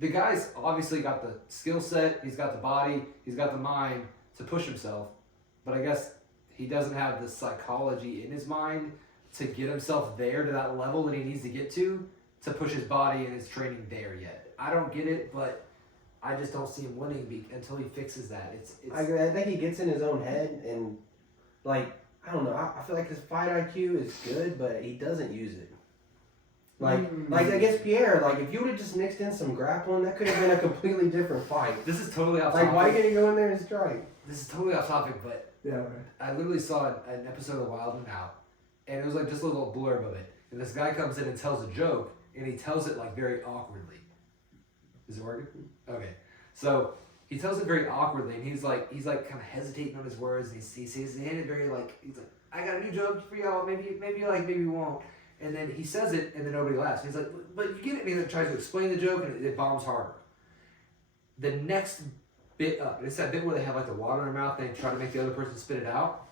the guy's obviously got the skill set, he's got the body, he's got the mind to push himself, but I guess he doesn't have the psychology in his mind to get himself there to that level that he needs to get to push his body and his training there yet. I don't get it, but I just don't see him winning until he fixes that. I think he gets in his own head and, like, I don't know. I feel like his fight IQ is good, but he doesn't use it. Like I guess Pierre, like, if you would have just mixed in some grappling, that could have been a completely different fight. This is totally off topic. Like, why can't he go in there and strike? This is totally off topic, but Yeah, right. I literally saw an episode of Wild and Out, and it was like just a little blurb of it. And this guy comes in and tells a joke, and he tells it like very awkwardly. Is it working? Okay. So he tells it very awkwardly, and he's like kind of hesitating on his words, and he says his hand very like, he's like, I got a new joke for y'all, maybe you like, maybe you won't. And then he says it, and then nobody laughs. And he's like, but you get it? And he tries to explain the joke, and it bombs harder. The next bit up, and it's that bit where they have like the water in their mouth, and they try to make the other person spit it out.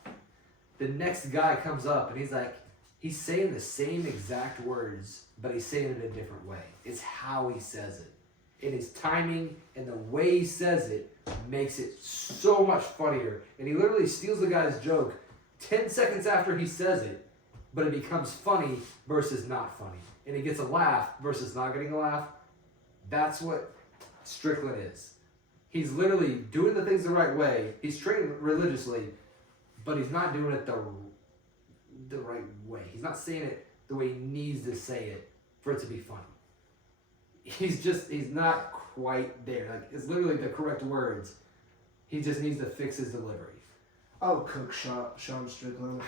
The next guy comes up, and he's like, he's saying the same exact words, but he's saying it a different way. It's how he says it. And his timing and the way he says it makes it so much funnier. And he literally steals the guy's joke 10 seconds after he says it, but it becomes funny versus not funny. And he gets a laugh versus not getting a laugh. That's what Strickland is. He's literally doing the things the right way. He's trained religiously, but he's not doing it the right way. He's not saying it the way he needs to say it for it to be funny. He's not quite there. Like, it's literally the correct words. He just needs to fix his delivery. I'll cook Sean Strickland.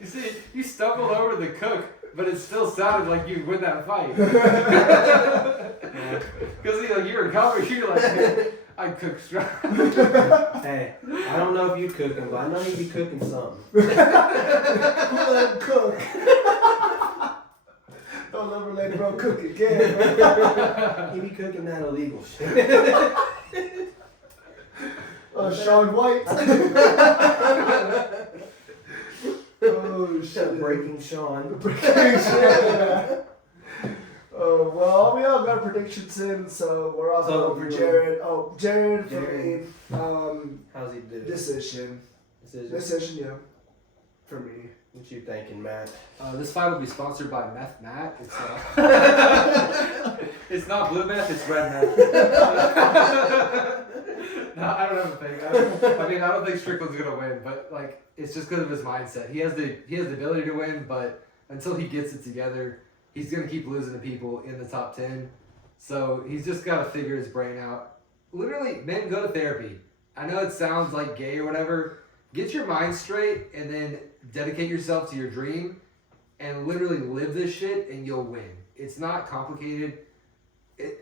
You see, you stumbled over the cook, but it still sounded like you win that fight. Because you were covered, you're like, man, I cook strong. Hey, I don't know if you cooking, but I know you be cooking something. Who let him cook? Don't ever let bro cook again, man. He be cooking that illegal shit. Sean White. Oh shit. Breaking Sean. Oh well, we all got predictions in, so we're all going for Jared. Oh, Jared for me. How's he do? Decision, yeah. For me. What you thinking, Matt? This fight will be sponsored by Meth Matt. It's not blue meth, it's red meth. No, I don't have a thing. I don't think Strickland's gonna win, but like it's just because of his mindset. He has the ability to win, but until he gets it together, he's gonna keep losing to people in the top 10. So he's just gotta figure his brain out. Literally, men, go to therapy. I know it sounds like gay or whatever. Get your mind straight and then dedicate yourself to your dream and literally live this shit and you'll win. It's not complicated.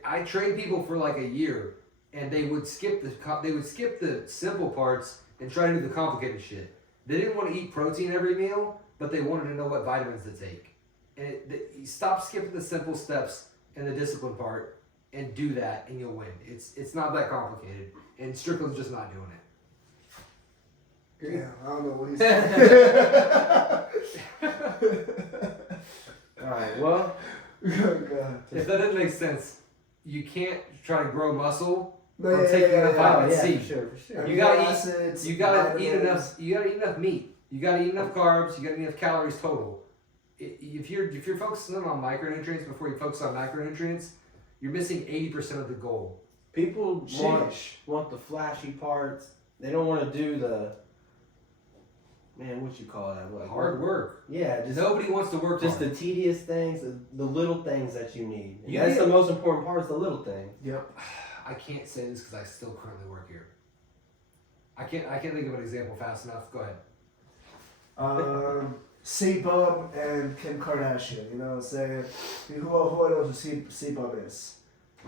I trained people for like a year and they would skip the simple parts and try to do the complicated shit. They didn't want to eat protein every meal, but they wanted to know what vitamins to take. And you stop skipping the simple steps and the discipline part and do that and you'll win. It's not that complicated. And Strickland's just not doing it. Yeah, I don't know what he's saying. Alright, well. Oh, God. If that doesn't make sense, you can't try to grow muscle No, from taking enough vitamin C. For sure. You gotta acids, eat. You gotta eat vitamins. enough. You gotta eat enough meat. You gotta eat enough carbs. You gotta eat enough calories total. If you're focusing on micronutrients before you focus on macronutrients, you're missing 80% of the goal. People want the flashy parts. They don't want to do the, man, what you call that? What, Hard work. Yeah, just Nobody wants to work just hard. the tedious things, the little things that you need. You That's need- the most important part, is the little things. Yep. I can't say this because I still currently work here. I can't think of an example fast enough. Go ahead. C-Bub and Kim Kardashian, you know what I'm saying? Who knows who C-Bub is?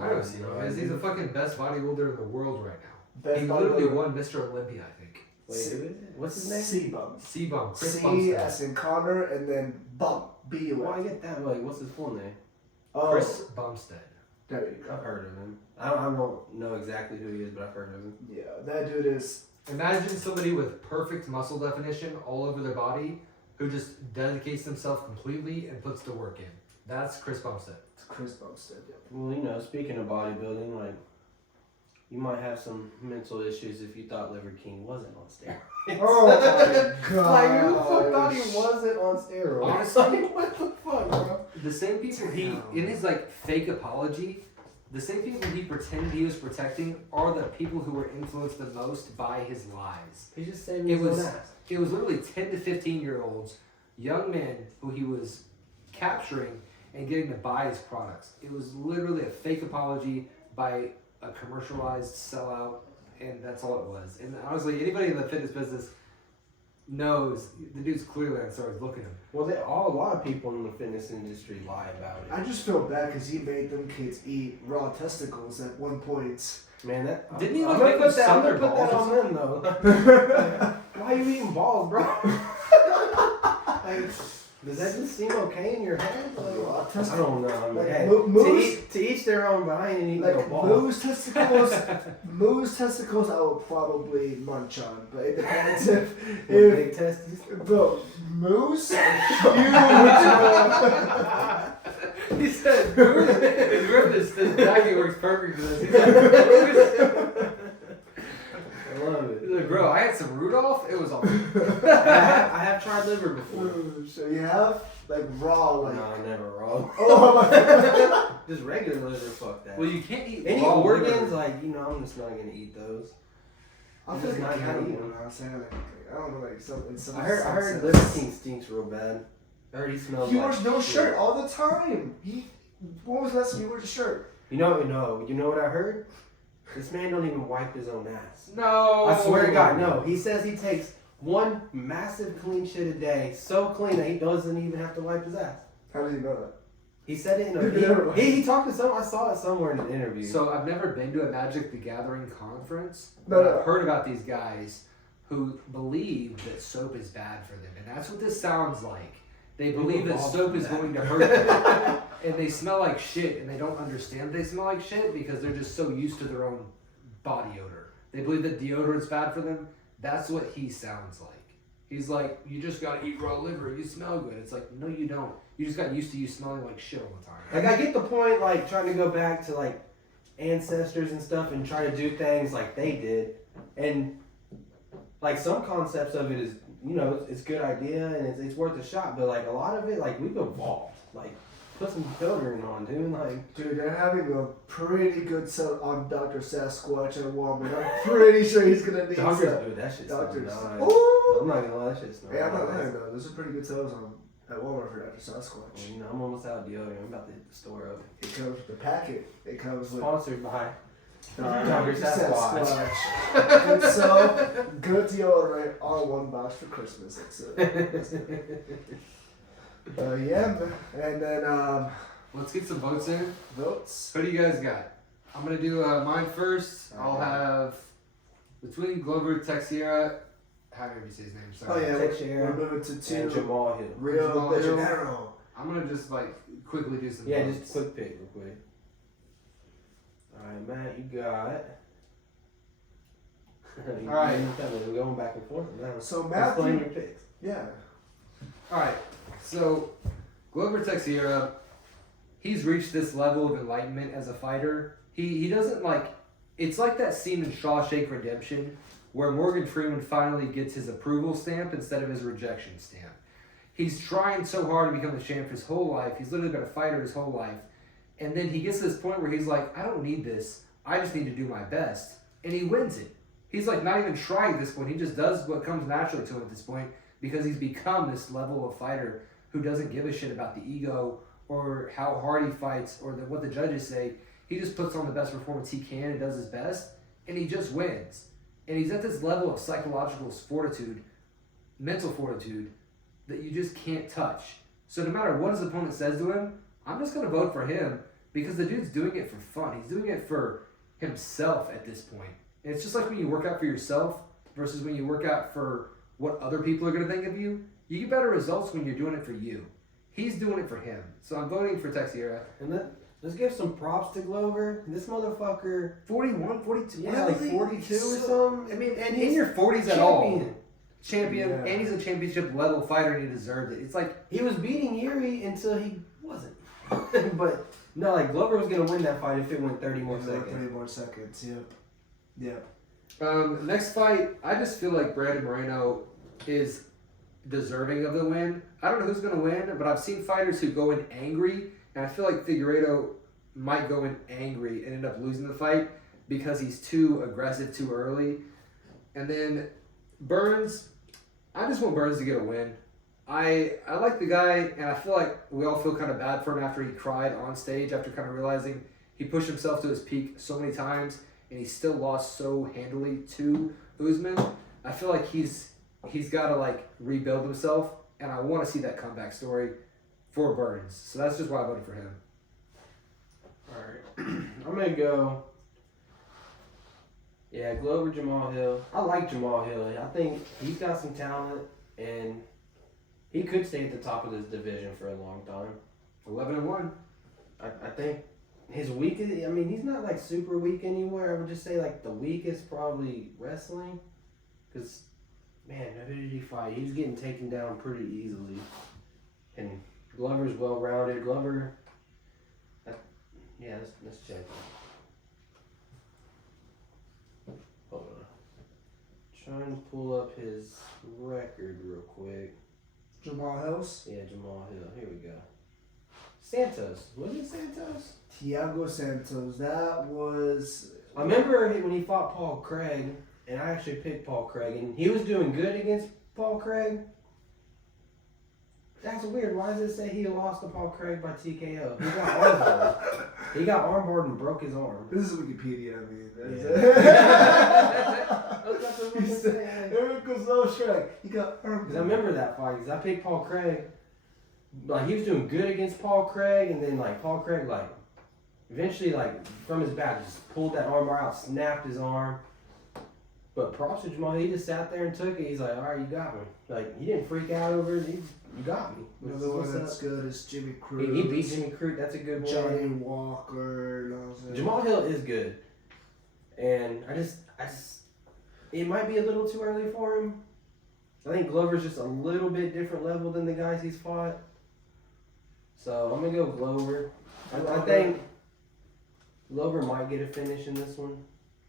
I don't know. He's the fucking best bodybuilder in the world right now. Best He literally bodybuilder. won Mr. Olympia, I think. Wait, who is it? What's his name? C-Bub. C-Bum. Chris C Bumstead. as in Connor and then Bump. B-U-M. Well, I get that. Like, what's his full name? Oh, Chris Bumstead. there you go. I've heard of him. I don't know exactly who he is, but I've heard of him. Yeah, that dude is... Imagine somebody with perfect muscle definition all over their body who just dedicates themselves completely and puts the work in. That's Chris Bumstead. It's Chris Bumstead. Yeah. Well, you know, speaking of bodybuilding, like, you might have some mental issues if you thought Liver King wasn't on steroids. Oh my god! Like, who the fuck thought he wasn't on steroids? Honestly, What the fuck, bro? the same people in his like fake apology, the same people he pretended he was protecting are the people who were influenced the most by his lies. He just saved It his was own ass. it was literally 10 to 15-year-olds, young men who he was capturing and getting to buy his products. It was literally a fake apology by a commercialized sellout, and that's all it was. And honestly, anybody in the fitness business knows the dude's clearly on steroids. Look at him. Well, a lot of people in the fitness industry lie about it. I just feel bad because he made them kids eat raw testicles at one point. Man, that Didn't he, I'm like, gonna make put them that, I'm suck gonna their put that balls? on them though. Why are you eating balls, bro? Like, does that just seem okay in your head? Like, Raw I testicles. don't know. I mean, Like, hey, moose- to each their own behind and eat little Like balls. moose testicles, I would probably munch on, but it depends if Big testes. bro, moose, huge. He said, this jacket works perfect for this. He said, I love it. he's like, bro, I had some Rudolph. It was all. I have tried liver before. So you have like raw, like No, never wrong. oh my god. Just regular liver, fuck that. Well, you can't eat Any raw organs, liver. like, you know, I'm just not gonna eat those. I It's feel just like a not gonna eat cannibal them. now. Saying like I don't know, like some. I heard sense. Liver King stinks real bad. I heard he smells He like wears no shit. shirt all the time. When was the last time he wore a shirt? You know what I heard? This man don't even wipe his own ass. No. I swear to God, no. He says he takes one massive clean shit a day, so clean that he doesn't even have to wipe his ass. How did he know that? He said it in he talked to someone. I saw it somewhere in an interview. So I've never been to a Magic the Gathering conference, No, but no. I've heard about these guys who believe that soap is bad for them, and that's what this sounds like. They believe that soap is going to hurt them, and they smell like shit, and they don't understand they smell like shit because they're just so used to their own body odor. They believe that deodorant's bad for them. That's what he sounds like. He's like, you just gotta eat raw liver, you smell good. It's like, no you don't. You just got used to you smelling like shit all the time. like, I get the point, like, trying to go back to, like, ancestors and stuff and try to do things like they did. And, like, some concepts of it is, you know, it's a good idea and it's worth a shot. But, like, a lot of it, like, we've evolved. Like, put some deodorant on, dude. Like, Dude, they're having a pretty good sale on Dr. Sasquatch at Walmart. I'm pretty sure he's gonna need some. dude, that shit's Doctors. nice. Ooh. I'm not gonna lie, that shit's nice. Hey, I'm not lying though. Those are pretty good sales on at Walmart for Dr. Sasquatch. You know, I'm almost out of deodorant. I'm about to hit the store up. It comes with the packet. It comes with Sponsored by Dr. Sasquatch. Sasquatch. Good soap, good deodorant, all in one box for Christmas. That's it. Yeah, man. And then Let's get some votes in. votes. What do you guys got? I'm gonna do mine first. I'll have between Glover Teixeira. How do you say his name? Oh Sorry. yeah, Teixeira we're moving to and two. Jamal Hill. Rio Jamal de Hill. Janeiro. I'm gonna just like quickly do some Yeah, votes. just quick pick real quick. Alright, Matt, you got. All right. We're going back and forth now. So Explain Matthew, your picks. yeah. Alright, so Glover Teixeira, he's reached this level of enlightenment as a fighter. He doesn't like, it's like that scene in Shawshank Redemption where Morgan Freeman finally gets his approval stamp instead of his rejection stamp. He's trying so hard to become a champ his whole life. He's literally been a fighter his whole life. And then he gets to this point where he's like, I don't need this. I just need to do my best. And he wins it. He's like not even trying at this point. He just does what comes naturally to him at this point because he's become this level of fighter who doesn't give a shit about the ego or how hard he fights or what the judges say. He just puts on the best performance he can and does his best, and he just wins. And he's at this level of psychological fortitude, mental fortitude, that you just can't touch. So no matter what his opponent says to him, I'm just going to vote for him because the dude's doing it for fun. He's doing it for himself at this point. And it's just like when you work out for yourself versus when you work out for what other people are going to think of you. You get better results when you're doing it for you. He's doing it for him. So I'm voting for Teixeira. And then let's give some props to Glover. This motherfucker, 41, 42. yeah, like 42 or something. I mean, and he's in your 40s at all. champion. Champion, Yeah. and he's a championship level fighter and he deserved it. It's like, He was beating Yuri until he wasn't. But no, like Glover was gonna win that fight if it went 30 more seconds. 30 more seconds. Yep. Next fight, I just feel like Brandon Moreno is deserving of the win. I don't know who's going to win, but I've seen fighters who go in angry, and I feel like Figueiredo might go in angry and end up losing the fight because he's too aggressive too early. And then Burns, I just want Burns to get a win. I like the guy, and I feel like we all feel kind of bad for him after he cried on stage after kind of realizing he pushed himself to his peak so many times, and he still lost so handily to Usman. I feel like he's got to like rebuild himself, and I want to see that comeback story for Burns. So that's just why I voted for him. All right, I'm gonna go. Yeah, Glover, Jamal Hill. I like Jamal Hill. I think he's got some talent, and he could stay at the top of this division for a long time. 11-1. I think his weakest. I mean, he's not like super weak anywhere. I would just say like the weakest probably wrestling, because man, who did he fight? He was getting taken down pretty easily, and Glover's well rounded. Glover. Yeah, let's check. Hold on. Trying to pull up his record real quick. Jamal Hills. Yeah, Jamal Hill. Here we go. Santos. Was it Santos? Thiago Santos. That was. I remember when he fought Paul Craig, and I actually picked Paul Craig, and he was doing good against Paul Craig. That's weird. Why does it say he lost to Paul Craig by TKO? He got armbarred. He got armbarred and broke his arm. This is Wikipedia. I mean, He said, Eric was so Shrek. He got armed. because I remember that fight. Because I picked Paul Craig. Like he was doing good against Paul Craig, and then like Paul Craig like eventually like from his back just pulled that armbar out, snapped his arm. But props to Jamal, he just sat there and took it. He's like, all right, you got me. Like he didn't freak out over it. You got me. Another one that's good is Jimmy Cruz. He beat Jimmy Cruz. That's a good one. Johnny Walker. You know what I'm saying? Jamal Hill is good, and I just, it might be a little too early for him. I think Glover's just a little bit different level than the guys he's fought. So I'm gonna go Glover. I think Glover might get a finish in this one.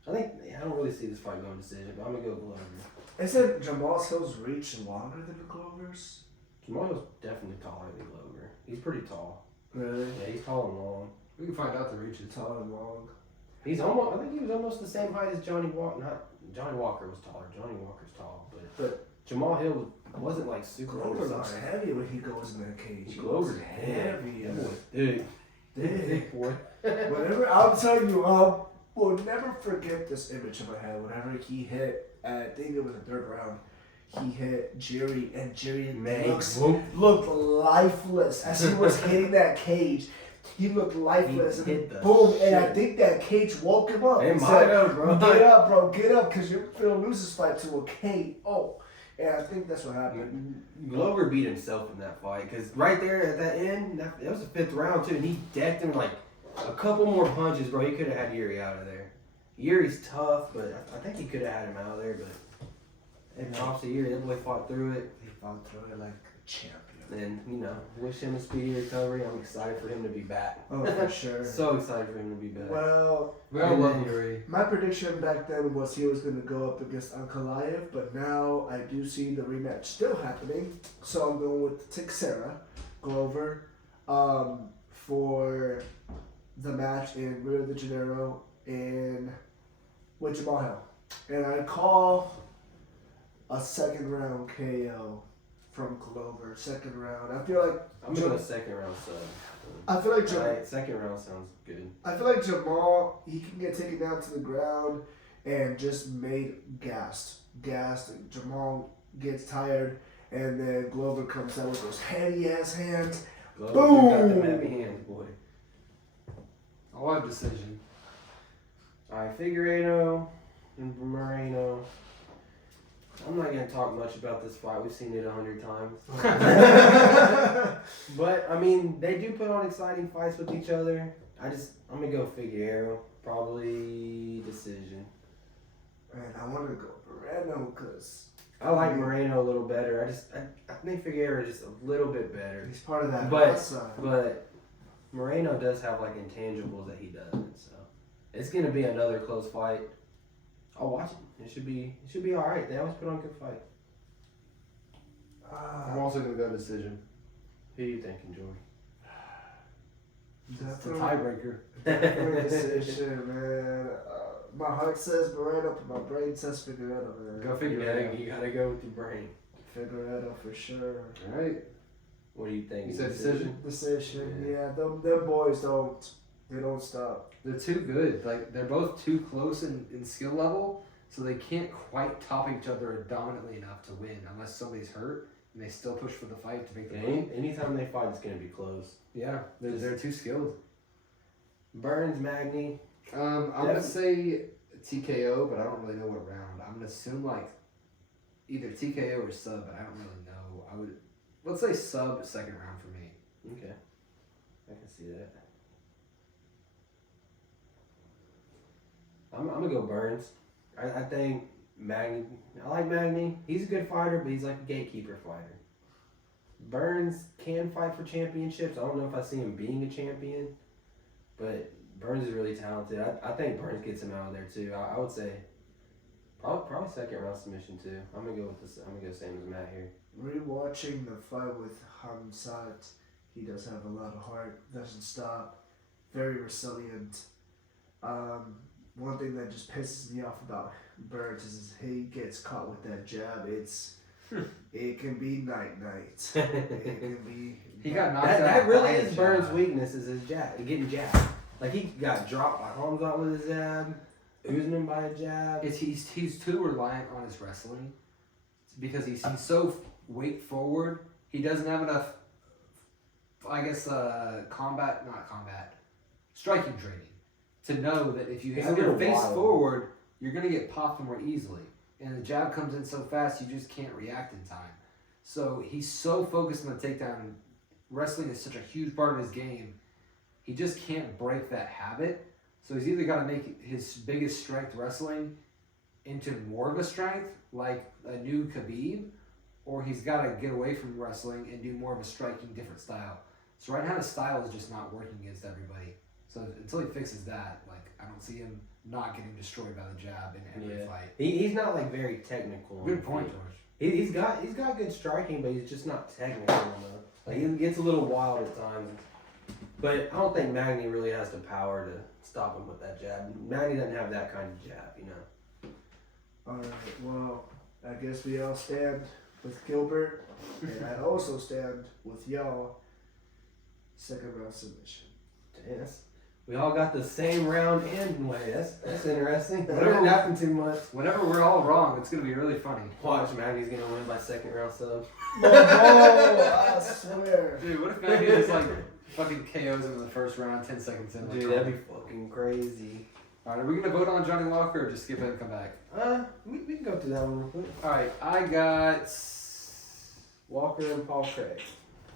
I don't really see this fight going decision, but I'm gonna go Glover. Isn't Jamal Hill's reach longer than the Glover's? Jamal Hill's definitely taller than Glover. He's pretty tall. Really? Yeah, he's tall and long. We can find out the reaches. Tall and long. He's almost. I think he was almost the same height as Johnny Walker. Not Johnny Walker was taller. Johnny Walker's tall, but Jamal Hill wasn't like super Glover looks undersized. heavy when he goes in that cage. Glover's He looks heavy. Dude, Big. boy. Whenever I'm telling you, will never forget this image in my head. Whenever he hit, I think it was the third round, he hit Jerry, and Jerry looked lifeless as he was hitting that cage. He looked lifeless, He hit the boom! And I shit. think that cage woke him up. It He might said, have, bro. Get up, bro, get up, because you're gonna lose this fight to a KO. And I think that's what happened. Glover beat himself in that fight because right there at that end, that was the fifth round too, and he decked him like a couple more punches, bro. He could have had Yuri out of there. Yuri's tough, but I think he could have had him out of there. But and obviously Yuri, that boy fought through it. He fought through it like a champion. And wish him a speedy recovery. I'm excited for him to be back. Oh, for sure. So excited for him to be back. Well, We all love Yuri. my prediction back then was he was going to go up against Ankalaev, but now I do see the rematch still happening. So I'm going with Teixeira, Glover, for the match in Rio de Janeiro with Jamal Hill. And I call a second round KO from Glover. Second round. I feel like I'm going to second round sub. I feel like Second round sounds good. I feel like Jamal, he can get taken down to the ground and just made gassed. Jamal gets tired, and then Glover comes out with those heavy ass hands. Glover, Boom! You got them heavy hands, boy. I'll have decision. Alright, Figueiredo and Moreno. I'm not going to talk much about this fight. We've seen it 100 times. But, I mean, they do put on exciting fights with each other. I'm going to go Figueiredo. Probably decision. Man, I want to go Moreno because I like Moreno a little better. I think Figueiredo is just a little bit better. he's part of that But- outside. But Moreno does have like intangibles that he doesn't, so it's gonna be another close fight. I'll watch it. It should be all right. They always put on good fight. I'm also gonna go decision. Who you thinking, Jordan? It's a tiebreaker. Definitely decision, man. My heart says Moreno, but my brain says Figueredo, man. Go figure it out. You gotta go with your brain. Figueredo for sure. All right. What do you think? You said decision? Decision, Yeah. yeah. Them boys don't stop. They're too good. Like they're both too close in skill level, so they can't quite top each other dominantly enough to win unless somebody's hurt and they still push for the fight to make the point. Anytime they fight, it's gonna be close. Yeah, they're too skilled. Burns, Magny. I'm gonna say TKO, but I don't really know what round. I'm gonna assume like either TKO or sub, but I don't really know. Let's say sub second round for me. Okay, I can see that. I'm gonna go Burns. I think Magny. I like Magny. He's a good fighter, but he's like a gatekeeper fighter. Burns can fight for championships. I don't know if I see him being a champion, but Burns is really talented. I think Burns gets him out of there too. I would say probably second round submission too. I'm gonna go with this. I'm gonna go same as Matt here. Rewatching the fight with Hamzat, he does have a lot of heart. Doesn't stop. Very resilient. One thing that just pisses me off about Burns is he gets caught with that jab. It can be night. It can be. He got knocked That out. really by is a Burns' jab. weakness is his jab. Getting jabbed. Like he got dropped by Hamzat with his jab. Usman by a jab. He's too reliant on his wrestling because he's so weight forward. He doesn't have enough, I guess, striking training to know that if you He's have a your little face wild. forward, you're gonna get popped more easily. And the jab comes in so fast, you just can't react in time. So he's so focused on the takedown. Wrestling is such a huge part of his game. He just can't break that habit. So he's either got to make his biggest strength wrestling into more of a strength, like a new Khabib, or he's got to get away from wrestling and do more of a striking, different style. So right now his style is just not working against everybody. So until he fixes that, like I don't see him not getting destroyed by the jab in every fight. He's not like very technical. on Good the point, feet. George. He's got good striking, but he's just not technical enough. Like he gets a little wild at times. But I don't think Magny really has the power to stop him with that jab. Magny doesn't have that kind of jab, you know. Alright, well, I guess we all stand with Gilbert, and I also stand with y'all. Second round submission. Yes. We all got the same round end way. That's interesting. That Whatever. didn't happen too much. Whenever we're all wrong, it's gonna be really funny. Watch, Magny's gonna win by second round sub. Oh, I swear. Dude, what if Magny just like fucking KOs him in the first round, 10 seconds in? Dude, that'd be fucking crazy. Alright, are we gonna vote on Johnny Walker or just skip it and come back? We can go through that one real quick. Alright, I got. Walker and Paul Craig.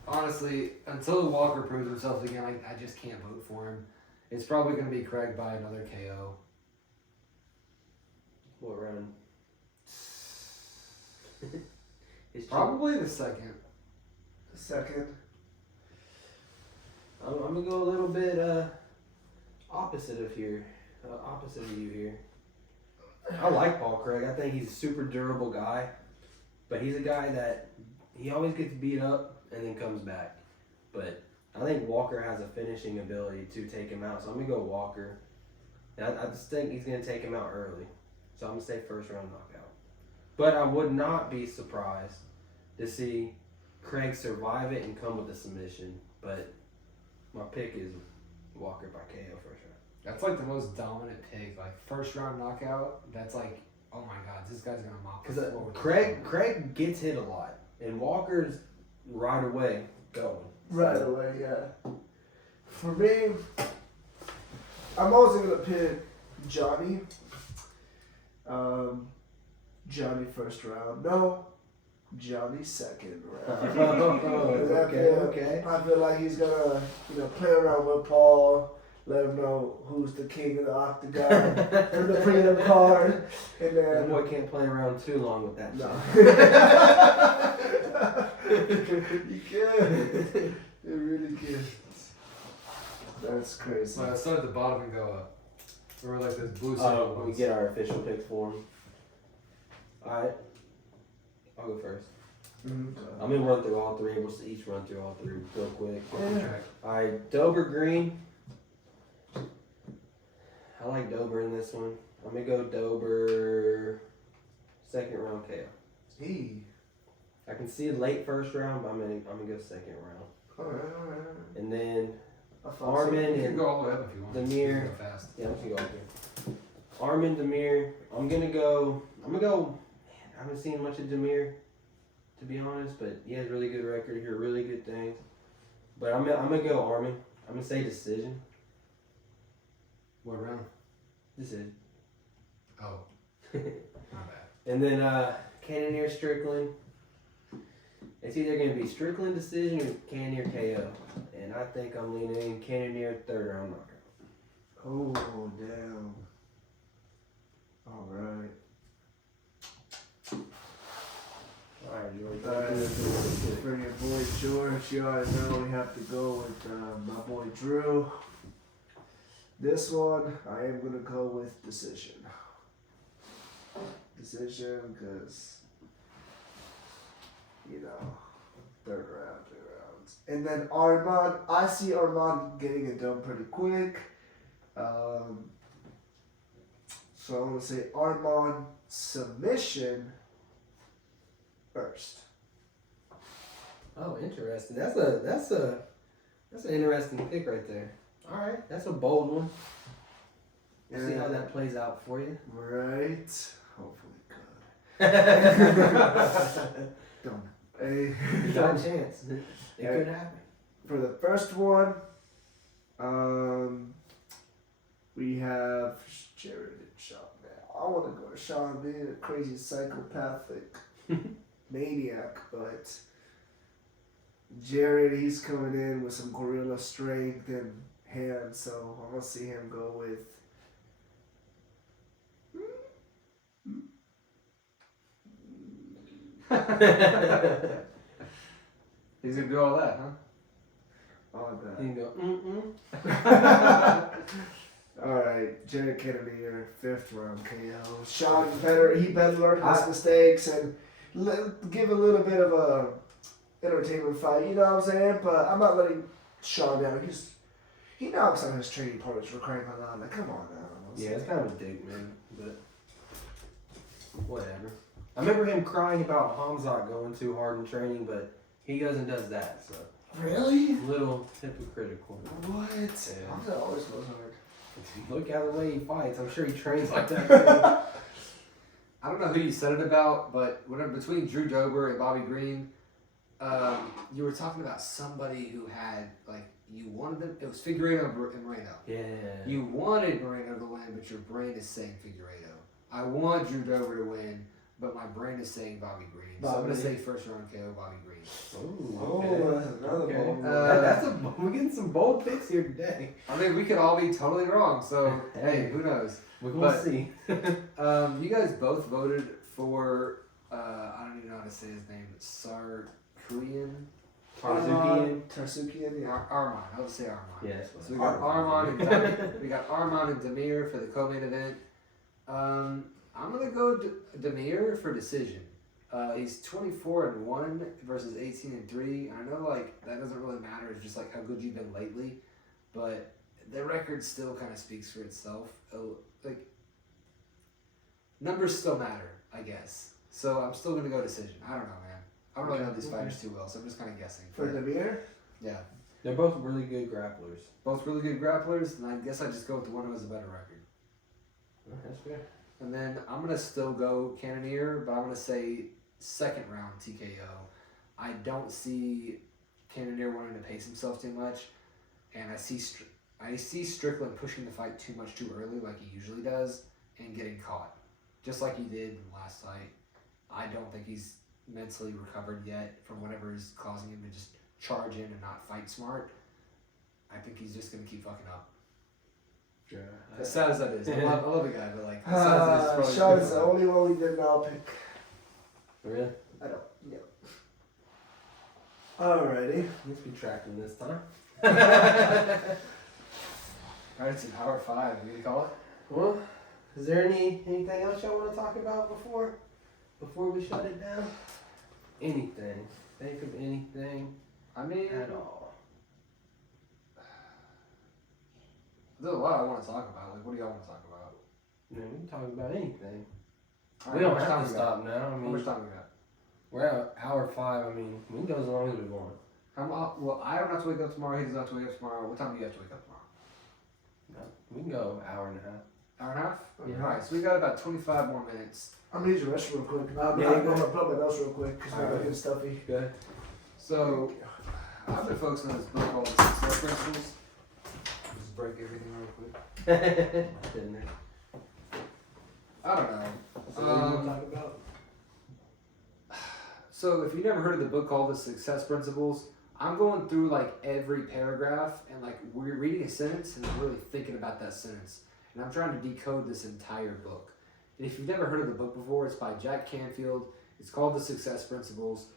Honestly, until Walker proves himself again, I just can't vote for him. It's probably gonna be Craig by another KO. What round? It's Probably the second. Second. I'm gonna go a little bit opposite of you here. I like Paul Craig. I think he's a super durable guy, but he's a guy that he always gets beat up and then comes back. But I think Walker has a finishing ability to take him out, so I'm gonna go Walker. And I just think he's gonna take him out early, so I'm gonna say first round knockout. But I would not be surprised to see Craig survive it and come with a submission. But my pick is Walker by KO first round. That's like the most dominant pick. Like first round knockout. That's like, oh my god, this guy's gonna mop the Because floor with Craig gets hit a lot, and Walker's right away going. Right away, yeah. For me, I'm also gonna pick Johnny. Johnny first round. No, Johnny second round. Okay. I feel like he's gonna, play around with Paul, let him know who's the king of the octagon for the freedom card, and That then boy can't play around too long with that no. shit. You can. You really can. That's crazy. Well, start at the bottom and go up. Or like those blue Oh, circle we ones. get our official picks for him. Alright. I'll go first. Mm-hmm. I'm gonna run through all three. We'll each run through all three real quick. Yeah. Alright, Dober Green. I like Dober in this one. I'm gonna go Dober second round KO. Hey. I can see late first round, but I'm gonna go second round. Alright. And then Alfonso. Armin You can and go all the way up if you want. Demir. You can go fast. yeah, I'm just gonna go up here. Armin Demir. I'm gonna go. Man, I haven't seen much of Demir, to be honest, but he has a really good record here, really good things. But I'm gonna go Armin. I'm gonna say decision. What round? Decision. Oh. My bad. And then Cannonier Strickland. It's either gonna be Strickland decision or Cannonier KO, and I think I'm leaning Cannonier third round knockout. Oh, damn. Alright. Alright, George. Alright. For your boy George, you already know we have to go with my boy Drew. This one, I am going to go with decision. Decision, because, you know, third round, 3 rounds. And then Armand, I see Armand getting it done pretty quick. So I'm going to say Armand submission first. Oh, interesting. That's an interesting pick right there. All right, that's a bold one. We'll see how that plays out for you. Right. Hopefully good. Don't. Hey. You got a chance. It could happen. For the first one, we have Jared and Sean. Now, I want to go to Sean being a crazy psychopathic maniac, but Jared, he's coming in with some gorilla strength and hands, so I'm gonna see him go with. He's gonna do all that, huh? All that. You can go, Alright, Jared Cannonier, 5th round KO. Sean he better learn his mistakes and give a little bit of a entertainment fight, you know what I'm saying? But I'm not letting Sean down. He knocks out his training partners for crying out loud. Like, come on now. Yeah, it's kind of a dick, man, but whatever. I remember him crying about Hamzat going too hard in training, but he goes and does that, so. Really? A little hypocritical. What? Yeah. Hamza always goes hard. Look at the way he fights. I'm sure he trains like that. I don't know who you said it about, but whatever, between Drew Dober and Bobby Green, you were talking about somebody who had, like, you wanted them. It was Figueiredo and Moreno. Yeah. You wanted Moreno to win, but your brain is saying Figueiredo. I want Drew Dober to win, but my brain is saying Bobby Green. So I'm going to say first round KO Bobby Green. Ooh, okay. Oh, that's another Okay. one. We're getting some bold picks here today. I mean, we could all be totally wrong, so hey, who knows? We'll see. You guys both voted for, I don't even know how to say his name, Sarkisian? Tarsukian, yeah. Armand. I would say Armand. Yeah, that's So we got Armand and Demir for the co-main event. I'm gonna go Demir for decision. He's 24-1 versus 18-3. I know like that doesn't really matter. It's just like how good you've been lately, but the record still kind of speaks for itself. Like numbers still matter, I guess. So I'm still gonna go decision. I don't know, man. I don't really know these fighters too well, so I'm just kind of guessing. For Demir? Yeah. They're both really good grapplers. Both really good grapplers, and I guess I just go with the one who has a better record. That's fair. And then I'm going to still go Cannonier, but I'm going to say second round TKO. I don't see Cannonier wanting to pace himself too much, and I see Strickland pushing the fight too much too early like he usually does and getting caught. Just like he did in the last fight. I don't think he's mentally recovered yet from whatever is causing him to just charge in and not fight smart. I think he's just going to keep fucking up. Yeah. As sad as that is. I love the guy, but like, as sad as it is, Sean's the only one we did not pick. Really? I don't, yeah. Alrighty. Let's be tracking this time. Alright, it's an hour 5. What do you call it? Well, is there anything else y'all want to talk about before we shut it down? Anything? Think of anything I mean, at all? there's a lot I want to talk about. Like, what do y'all want to talk about? I mean, we can talk about anything. Alright, We don't how much have time to we got? stop now. I How mean, much time we got? we're at hour 5. I mean, we can go as long as we want. Well, I don't have to wake up tomorrow. He doesn't have to wake up tomorrow. What time do you have to wake up tomorrow? No, we can go hour and a half. Hour and a half? Yeah. Alright, so we got about 25 more minutes. I'm gonna use your restroom real quick. I'm Yeah, going go to ahead. put up my notes real quick because I'm Alright. getting stuffy. Good. So, I've been focusing on this book called The Success Principles. Just break everything real quick. Didn't there? I don't know. So what do you want to talk about? So if you never heard of the book called The Success Principles, I'm going through like every paragraph and like we're reading a sentence and I'm really thinking about that sentence. And I'm trying to decode this entire book. And if you've never heard of the book before, it's by Jack Canfield. It's called The Success Principles.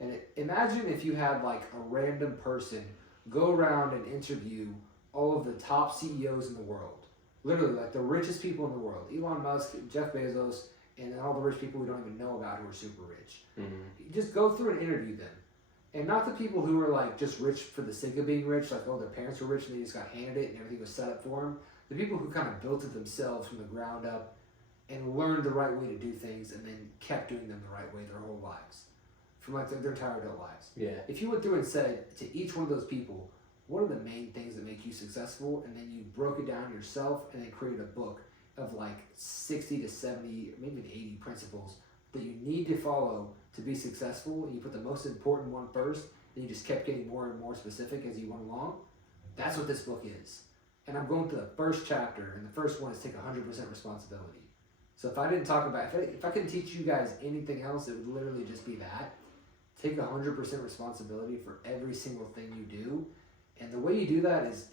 And imagine if you had like a random person go around and interview all of the top CEOs in the world. Literally like the richest people in the world. Elon Musk, Jeff Bezos, and then all the rich people we don't even know about who are super rich. Mm-hmm. Just go through and interview them. And not the people who are like just rich for the sake of being rich, like, oh, their parents were rich and they just got handed it and everything was set up for them. The people who kind of built it themselves from the ground up and learned the right way to do things and then kept doing them the right way their whole lives. From like their entire adult lives. Yeah. If you went through and said to each one of those people, what are the main things that make you successful? And then you broke it down yourself and then created a book of like 60 to 70, maybe 80 principles that you need to follow to be successful, and you put the most important one first, and you just kept getting more and more specific as you went along. That's what this book is. And I'm going through the first chapter, and the first one is take 100% responsibility. So if I didn't talk about, if I could teach you guys anything else, it would literally just be that. Take 100% responsibility for every single thing you do. And the way you do that is,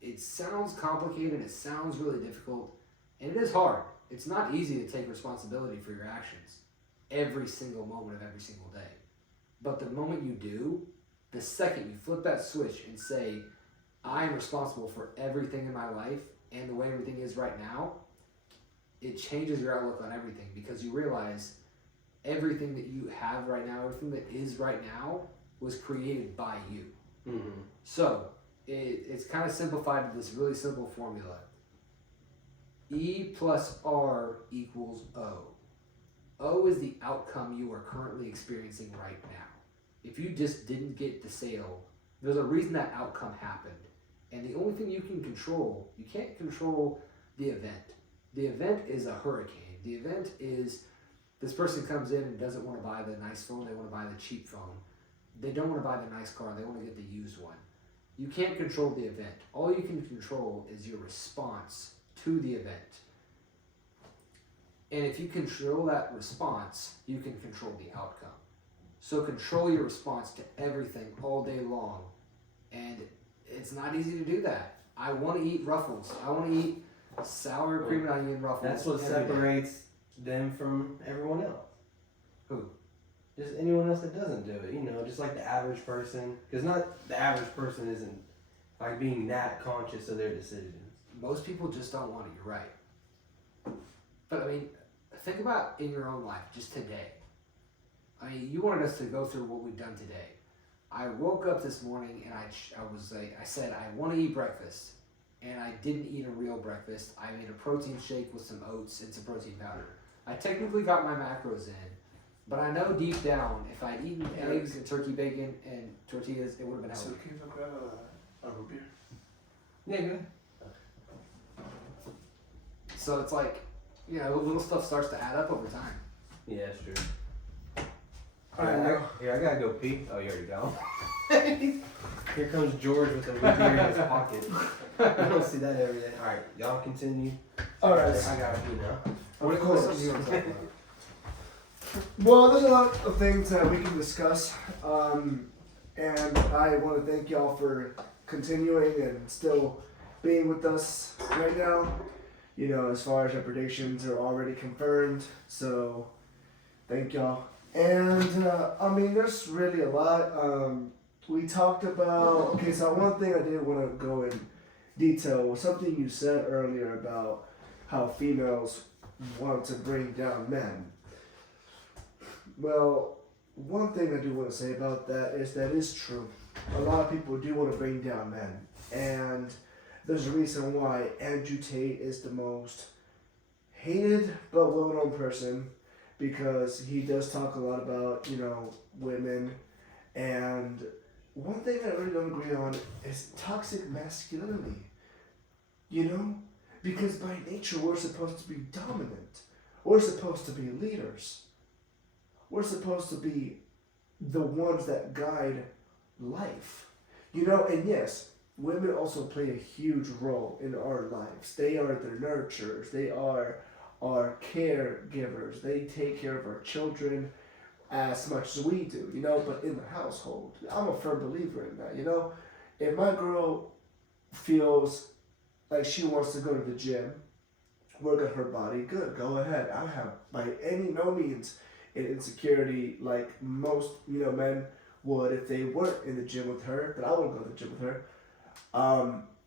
it sounds complicated, it sounds really difficult, and it is hard. It's not easy to take responsibility for your actions every single moment of every single day. But the moment you do, the second you flip that switch and say, I am responsible for everything in my life and the way everything is right now, it changes your outlook on everything because you realize everything that you have right now, everything that is right now was created by you. Mm-hmm. So it's kind of simplified to this really simple formula. E plus R equals O. O is the outcome you are currently experiencing right now. If you just didn't get the sale, there's a reason that outcome happened. And the only thing you can control, you can't control the event. The event is a hurricane. The event is this person comes in and doesn't want to buy the nice phone, they want to buy the cheap phone. They don't want to buy the nice car, they want to get the used one. You can't control the event. All you can control is your response to the event. And if you control that response, you can control the outcome. So control your response to everything all day long. And it's not easy to do that. I want to eat Ruffles. I want to eat sour cream and onion Ruffles. That's what every day. separates them from everyone else. Who? Just anyone else that doesn't do it, you know, just like the average person. Because not the average person isn't like being that conscious of their decisions. Most people just don't want it. You're right. But I mean, think about in your own life, just today. I mean, you wanted us to go through what we've done today. I woke up this morning and I said I want to eat breakfast, and I didn't eat a real breakfast. I made a protein shake with some oats and some protein powder. I technically got my macros in, but I know deep down if I'd eaten eggs and turkey bacon and tortillas, it would have been So healthy. can you grab a root beer? Yeah, good. So it's like, you know, little stuff starts to add up over time. Yeah, that's true. Alright, Here, I gotta go pee. Oh, you already go. Here comes George with a root beer in his pocket. You don't see that every day. Alright, y'all continue. Alright. I gotta pee now. What Of course. something you want to talk about? Well, there's a lot of things that we can discuss, and I want to thank y'all for continuing and still being with us right now. You know, as far as our predictions are already confirmed, so thank y'all. And I mean, there's really a lot. We talked about, okay, so one thing I did want to go detail something you said earlier about how females want to bring down men. Well, one thing I do want to say about that is true. A lot of people do want to bring down men, and there's a reason why Andrew Tate is the most hated but well-known person, because he does talk a lot about, women. And one thing I really don't agree on is toxic masculinity. Because by nature we're supposed to be dominant. We're supposed to be leaders. We're supposed to be the ones that guide life. And yes, women also play a huge role in our lives. They are the nurturers. They are our caregivers. They take care of our children as much as we do, but in the household. I'm a firm believer in that, If my girl feels like she wants to go to the gym, work on her body, good, go ahead. I have by no means an insecurity like most, men would if they weren't in the gym with her, but I would go to the gym with her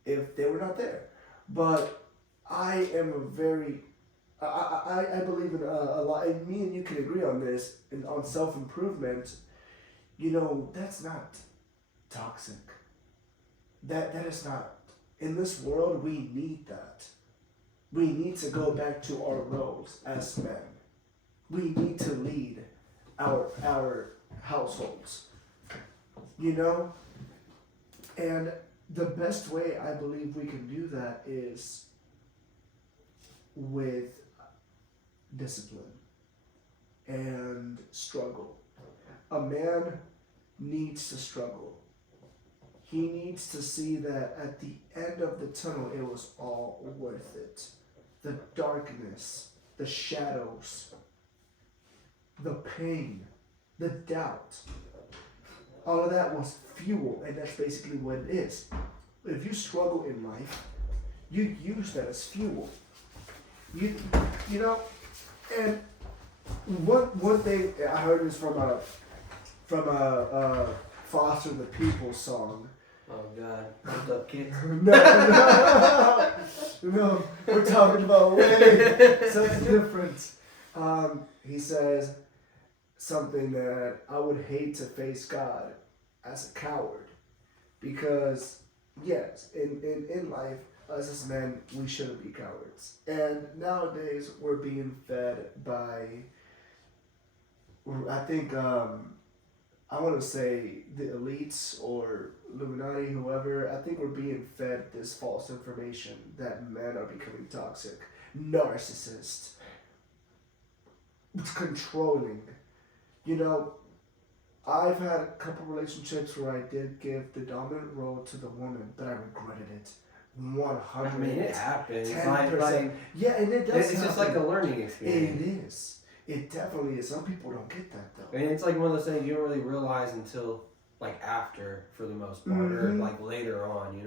if they were not there. But I am I believe in a lot, and me and you can agree on this, and on self-improvement. That's not toxic. That is not, in this world, we need that. We need to go back to our roles as men. We need to lead our households. And the best way I believe we can do that is with discipline and struggle. A man needs to struggle. He needs to see that at the end of the tunnel, it was all worth it. The darkness, the shadows, the pain, the doubt, all of that was fuel, and that's basically what it is. If you struggle in life, you use that as fuel. And one thing I heard is from a Foster the People song. Oh God, what's up, kid? No, we're talking about women, so it's different. He says something that I would hate to face God as a coward, because yes, in life, us as men, we shouldn't be cowards. And nowadays, we're being fed by, I think, I want to say the elites or Illuminati, whoever. I think we're being fed this false information that men are becoming toxic, narcissists, controlling. I've had a couple relationships where I did give the dominant role to the woman, but I regretted it. 100%. I mean, it happens. 10%. Yeah, and it does. It's just like a learning experience. It is. It definitely is. Some people don't get that though. And it's like one of those things you don't really realize until like after, for the most part, or like later on,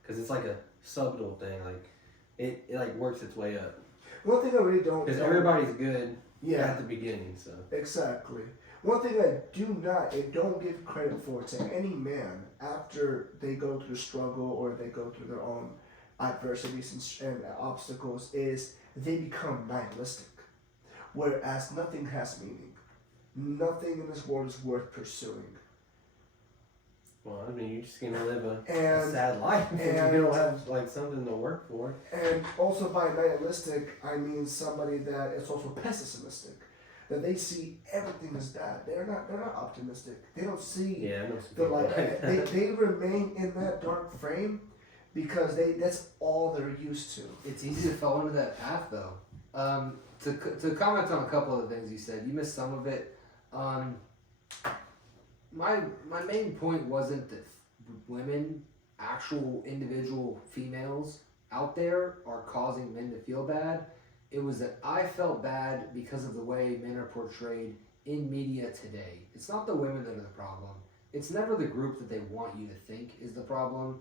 because it's like a subtle thing. Like it like works its way up. One thing I really don't. Because everybody's good. Yeah. At the beginning, so. Exactly. One thing I do not and don't give credit for to any man after they go through struggle or they go through their own adversities and obstacles is they become nihilistic. Whereas nothing has meaning. Nothing in this world is worth pursuing. Well, I mean, you're just gonna live a sad life if you don't have like something to work for. And also by nihilistic, I mean somebody that is also pessimistic. That they see everything as bad. They're not optimistic. They don't see the light. They remain in that dark frame because that's all they're used to. It's easy to fall into that path though. To comment on a couple of the things you said, you missed some of it. My main point wasn't that women, actual individual females out there, are causing men to feel bad. It was that I felt bad because of the way men are portrayed in media today. It's not the women that are the problem. It's never the group that they want you to think is the problem.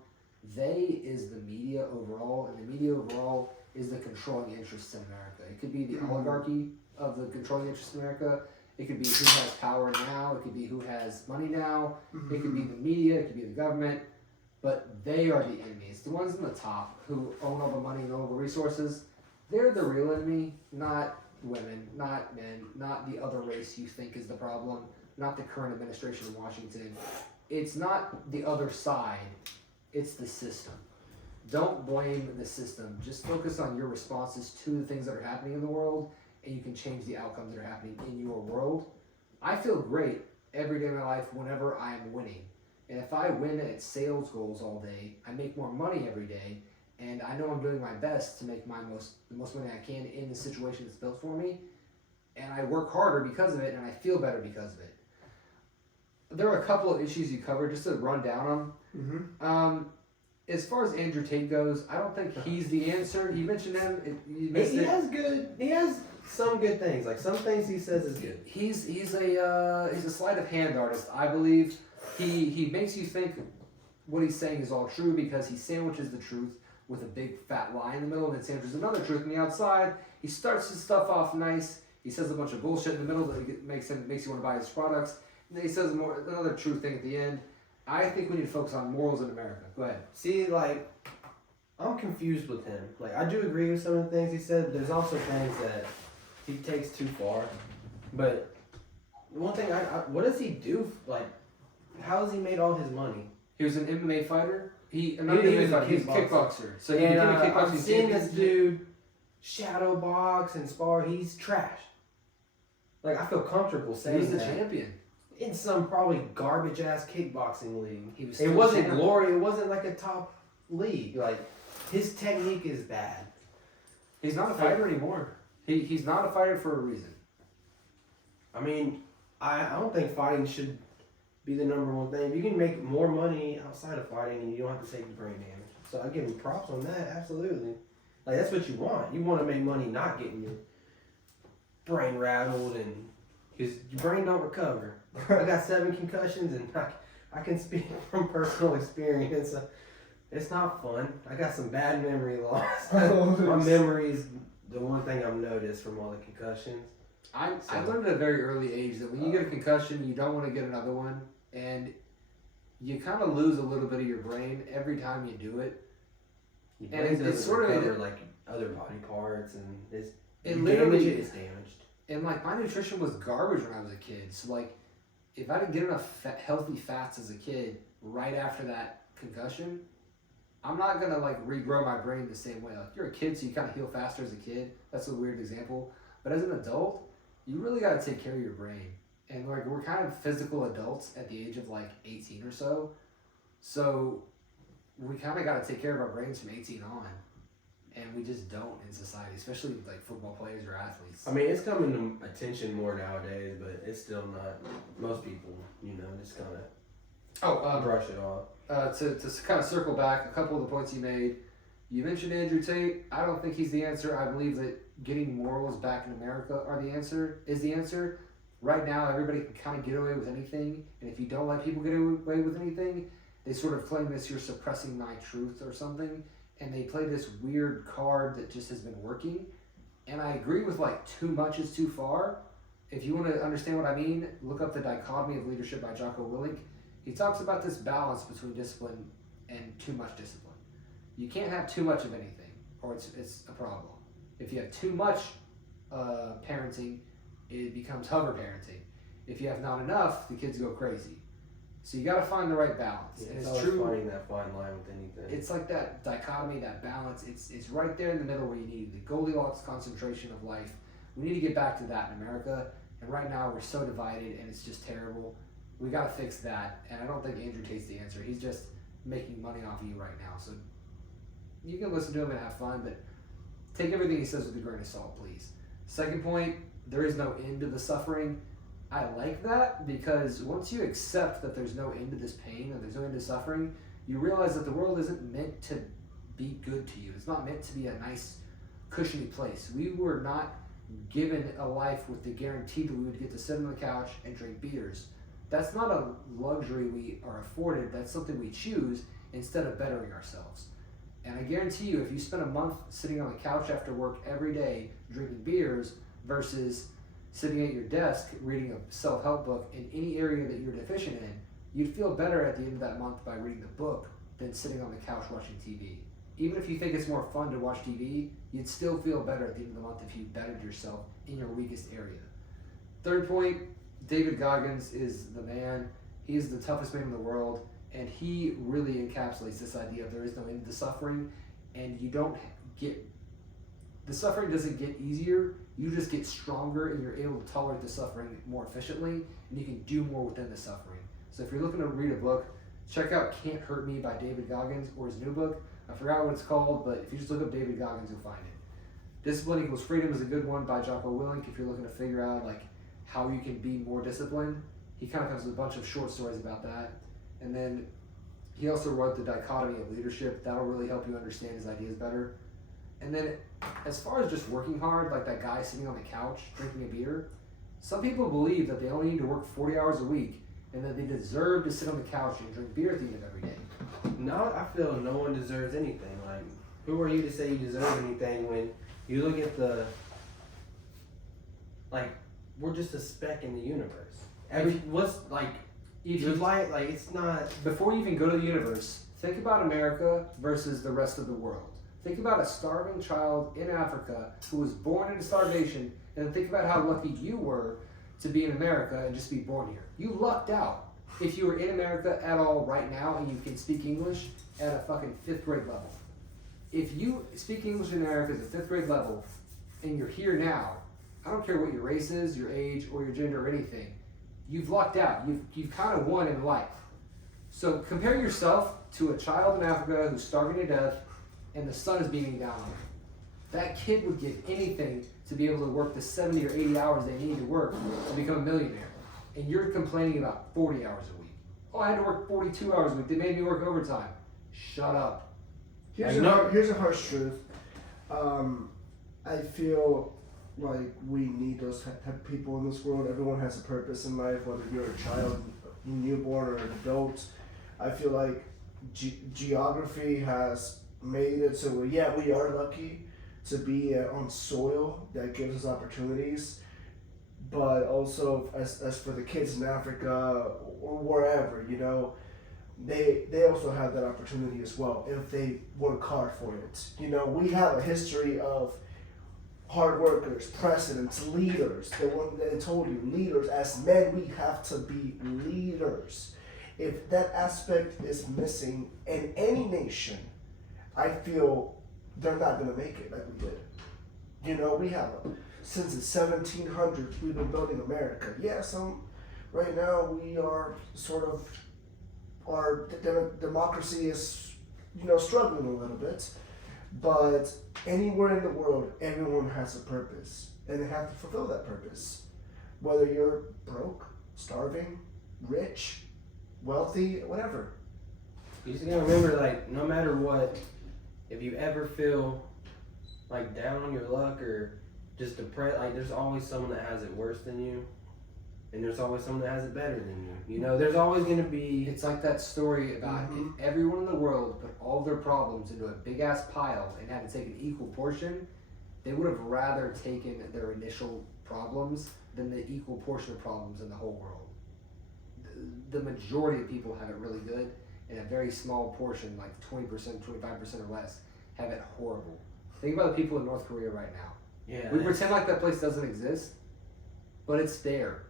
They is the media overall, and the media overall is the controlling interests in America. It could be the oligarchy of the controlling interests in America. It could be who has power now. It could be who has money now. It could be the media. It could be the government. but they are the enemies. The ones in the top who own all the money and all the resources, they're the real enemy, not women, not men, not the other race you think is the problem, not the current administration in Washington. It's not the other side, it's the system. Don't blame the system. Just focus on your responses to the things that are happening in the world, and you can change the outcomes that are happening in your world. I feel great every day of my life whenever I'm winning. And if I win at sales goals all day, I make more money every day, and I know I'm doing my best to make the most money I can in the situation that's built for me, and I work harder because of it, and I feel better because of it. There are a couple of issues you covered, just to run down them. As far as Andrew Tate goes, I don't think he's the answer. You mentioned him. You missed it. He has some good things. Like some things he says is good. He's a sleight of hand artist, I believe. He makes you think what he's saying is all true because he sandwiches the truth with a big fat lie in the middle, and then sandwiches another truth on the outside. He starts his stuff off nice. He says a bunch of bullshit in the middle that makes you want to buy his products. And then he says another true thing at the end. I think we need to focus on morals in America. Go ahead. See, like, I'm confused with him. Like, I do agree with some of the things he said, but there's also things that he takes too far. But one thing, what does he do? Like, how has he made all his money? He was an MMA fighter. He's a kickboxer. So he and became a kickboxing I've seen champion. this dude shadow box and spar. He's trash. Like, I feel comfortable saying He's the that. champion. In some probably garbage ass kickboxing league. It wasn't glory. It wasn't like a top league. Like, his technique is bad. He's not a fighter anymore. He's not a fighter for a reason. I mean, I don't think fighting should be the number one thing. You can make more money outside of fighting and you don't have to take the brain damage. So I give him props on that, absolutely. Like, that's what you want. You want to make money not getting your brain rattled and because your brain don't recover. I got 7 concussions and I can speak from personal experience. It's not fun. I got some bad memory loss. My memory is the one thing I've noticed from all the concussions. I learned at a very early age that when you get a concussion, you don't want to get another one, and you kind of lose a little bit of your brain every time you do it. Your And brain it's doesn't sort of recover like other body parts, and it's literally is damaged. And like my nutrition was garbage when I was a kid. So like, if I didn't get enough healthy fats as a kid right after that concussion, I'm not gonna like regrow my brain the same way. Like you're a kid, so you kind of heal faster as a kid. That's a weird example. But as an adult, you really gotta take care of your brain. And like we're kind of physical adults at the age of like 18 or so. So we kind of gotta take care of our brains from 18 on. And we just don't in society, especially with like football players or athletes. I mean, it's coming to attention more nowadays, but it's still not. Most people, just kind of brush it off. To kind of circle back, a couple of the points you made. You mentioned Andrew Tate. I don't think he's the answer. I believe that getting morals back in America is the answer. Right now, everybody can kind of get away with anything, and if you don't let people get away with anything, they sort of claim this you're suppressing my truth or something. And they play this weird card that just has been working. And I agree with like too much is too far. If you want to understand what I mean, look up The Dichotomy of Leadership by Jocko Willink. He talks about this balance between discipline and too much discipline. You can't have too much of anything or it's a problem. If you have too much parenting, it becomes hover parenting. If you have not enough, the kids go crazy. So you got to find the right balance. Yeah, and it's true. finding that fine line with anything. It's like that dichotomy, that balance. It's right there in the middle where you need the Goldilocks concentration of life. We need to get back to that in America. And right now we're so divided and it's just terrible. We got to fix that. And I don't think Andrew Tate's the answer. He's just making money off of you right now. So you can listen to him and have fun, but take everything he says with a grain of salt, please. Second point, there is no end to the suffering. I like that because once you accept that there's no end to this pain and there's no end to suffering, you realize that the world isn't meant to be good to you. It's not meant to be a nice, cushiony place. We were not given a life with the guarantee that we would get to sit on the couch and drink beers. That's not a luxury we are afforded. That's something we choose instead of bettering ourselves. And I guarantee you, if you spend a month sitting on the couch after work every day drinking beers versus sitting at your desk reading a self-help book in any area that you're deficient in, you'd feel better at the end of that month by reading the book than sitting on the couch watching TV. Even if you think it's more fun to watch TV, you'd still feel better at the end of the month if you bettered yourself in your weakest area. Third point, David Goggins is the man. He is the toughest man in the world, and he really encapsulates this idea of there is no end to suffering, and the suffering doesn't get easier, you just get stronger and you're able to tolerate the suffering more efficiently, and you can do more within the suffering. So if you're looking to read a book, check out Can't Hurt Me by David Goggins, or his new book. I forgot what it's called, but if you just look up David Goggins, you'll find it. Discipline Equals Freedom is a good one by Jocko Willink if you're looking to figure out like how you can be more disciplined. He kind of comes with a bunch of short stories about that. And then he also wrote The Dichotomy of Leadership. That'll really help you understand his ideas better. And then as far as just working hard, like that guy sitting on the couch drinking a beer, some people believe that they only need to work 40 hours a week and that they deserve to sit on the couch and drink beer at the end of every day. No, I feel no one deserves anything. Like, who are you to say you deserve anything when you look at we're just a speck in the universe. It's not. Before you even go to the universe, think about America versus the rest of the world. Think about a starving child in Africa who was born into starvation, and then think about how lucky you were to be in America and just be born here. You lucked out. If you were in America at all right now and you can speak English at a fucking 5th grade level. If you speak English in America at a 5th grade level and you're here now, I don't care what your race is, your age, or your gender or anything, you've lucked out. You've kind of won in life. So compare yourself to a child in Africa who's starving to death and the sun is beaming down on him. That kid would give anything to be able to work the 70 or 80 hours they need to work to become a millionaire. And you're complaining about 40 hours a week. Oh, I had to work 42 hours a week. They made me work overtime. Shut up. Here's a harsh truth. I feel like we need those type of people in this world. Everyone has a purpose in life, whether you're a child, newborn, or an adult. I feel like geography has made it so we are lucky to be on soil that gives us opportunities. But also, as for the kids in Africa or wherever, they also have that opportunity as well if they work hard for it. We have a history of hard workers, presidents, leaders. They told you, leaders. As men, we have to be leaders. If that aspect is missing in any nation, I feel they're not going to make it like we did. We have since the 1700s, we've been building America. Right now we are sort of, our democracy is, struggling a little bit. But anywhere in the world, everyone has a purpose, and they have to fulfill that purpose. Whether you're broke, starving, rich, wealthy, whatever. You just gotta remember, no matter what, if you ever feel down on your luck or just depressed, there's always someone that has it worse than you, and there's always someone that has it better than you. There's always gonna be. It's like that story about if everyone in the world put all their problems into a big ass pile and had to take an equal portion, they would have rather taken their initial problems than the equal portion of problems in the whole world. The majority of people have it really good, and a very small portion, like 20%, 25% or less, have it horrible. Think about the people in North Korea right now. Yeah. We pretend like that place doesn't exist, but it's there.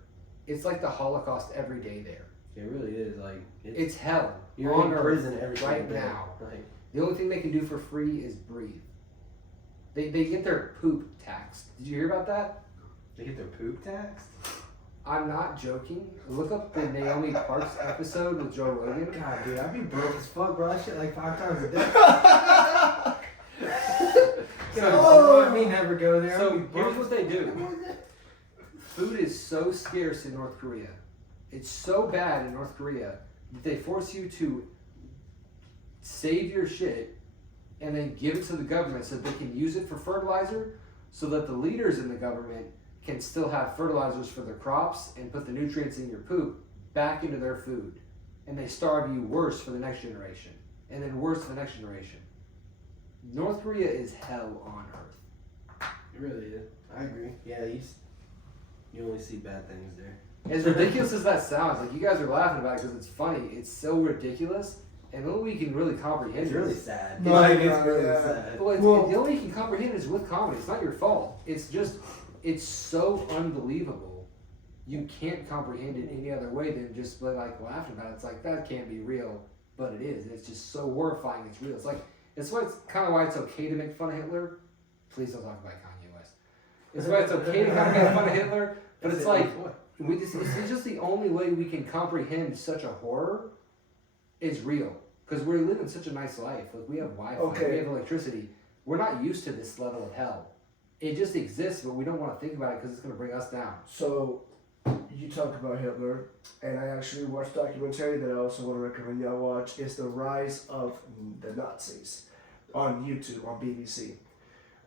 It's like the Holocaust every day there. It really is. It's hell. You're on in prison Earth every right day. now. The only thing they can do for free is breathe. They get their poop taxed. Did you hear about that? They get their poop taxed? I'm not joking. Look up the Naomi Parks episode with Joe Rogan. God, dude, I'd be broke as fuck, bro. I shit 5 times a day. Let me never go there. So here's what they do. Food is so scarce in North Korea. It's so bad in North Korea that they force you to save your shit and then give it to the government so that they can use it for fertilizer, so that the leaders in the government can still have fertilizers for their crops and put the nutrients in your poop back into their food. And they starve you worse for the next generation, and then worse for the next generation. North Korea is hell on earth. It really is. I agree. Yeah, you only see bad things there. As ridiculous as that sounds, you guys are laughing about it because it's funny. It's so ridiculous. And the only way you can really comprehend It's it really is- sad. No, Like, yeah, it's really yeah. sad. Well, Well- the only way you can comprehend is with comedy. It's not your fault. It's just, it's so unbelievable. You can't comprehend it any other way than just like laughing about it. It's like, that can't be real, but it is. It's just so horrifying. It's real. It's like, it's kind of why it's okay to make fun of Hitler. Please don't talk about Kanye West. It's why it's okay to kind of make fun of Hitler, but it's like, it's just the only way we can comprehend such a horror is real. Because we're living such a nice life. Like, we have Wi-Fi, Okay. we have electricity. We're not used to this level of hell. It just exists, but we don't want to think about it because it's going to bring us down. So, you talk about Hitler, and I actually watched a documentary that I also want to recommend y'all watch. It's The Rise of the Nazis on YouTube, on BBC.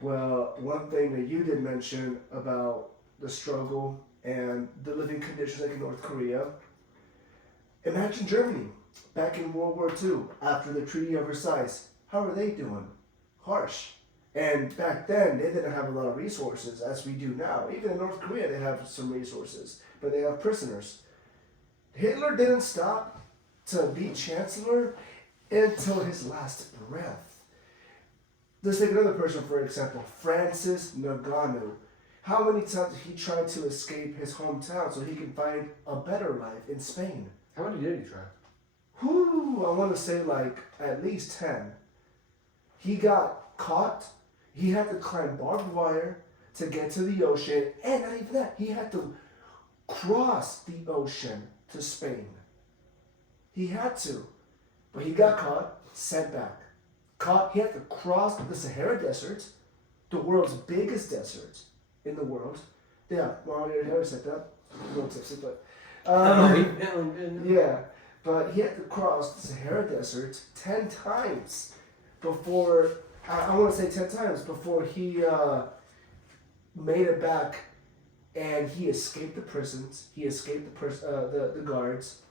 Well, one thing that you did mention about the struggle and the living conditions like in North Korea, imagine Germany back in World War II after the Treaty of Versailles. How are they doing? Harsh. And back then, they didn't have a lot of resources as we do now. Even in North Korea, they have some resources, but they have prisoners. Hitler didn't stop to be chancellor until his last breath. Let's take another person, for example, Francis Ngannou. How many times did he try to escape his hometown so he can find a better life in Spain? How many did he try? I want to say like at least 10. He got caught. He had to climb barbed wire to get to the ocean. And not even that, he had to cross the ocean to Spain. He had to. But he got caught, sent back. He had to cross the Sahara Desert, the world's biggest desert in the world. Yeah, well, I already said that. A little tipsy, but. Yeah, but he had to cross the Sahara Desert 10 times before, I want to say 10 times before he made it back, and he escaped the prisons, he escaped the guards,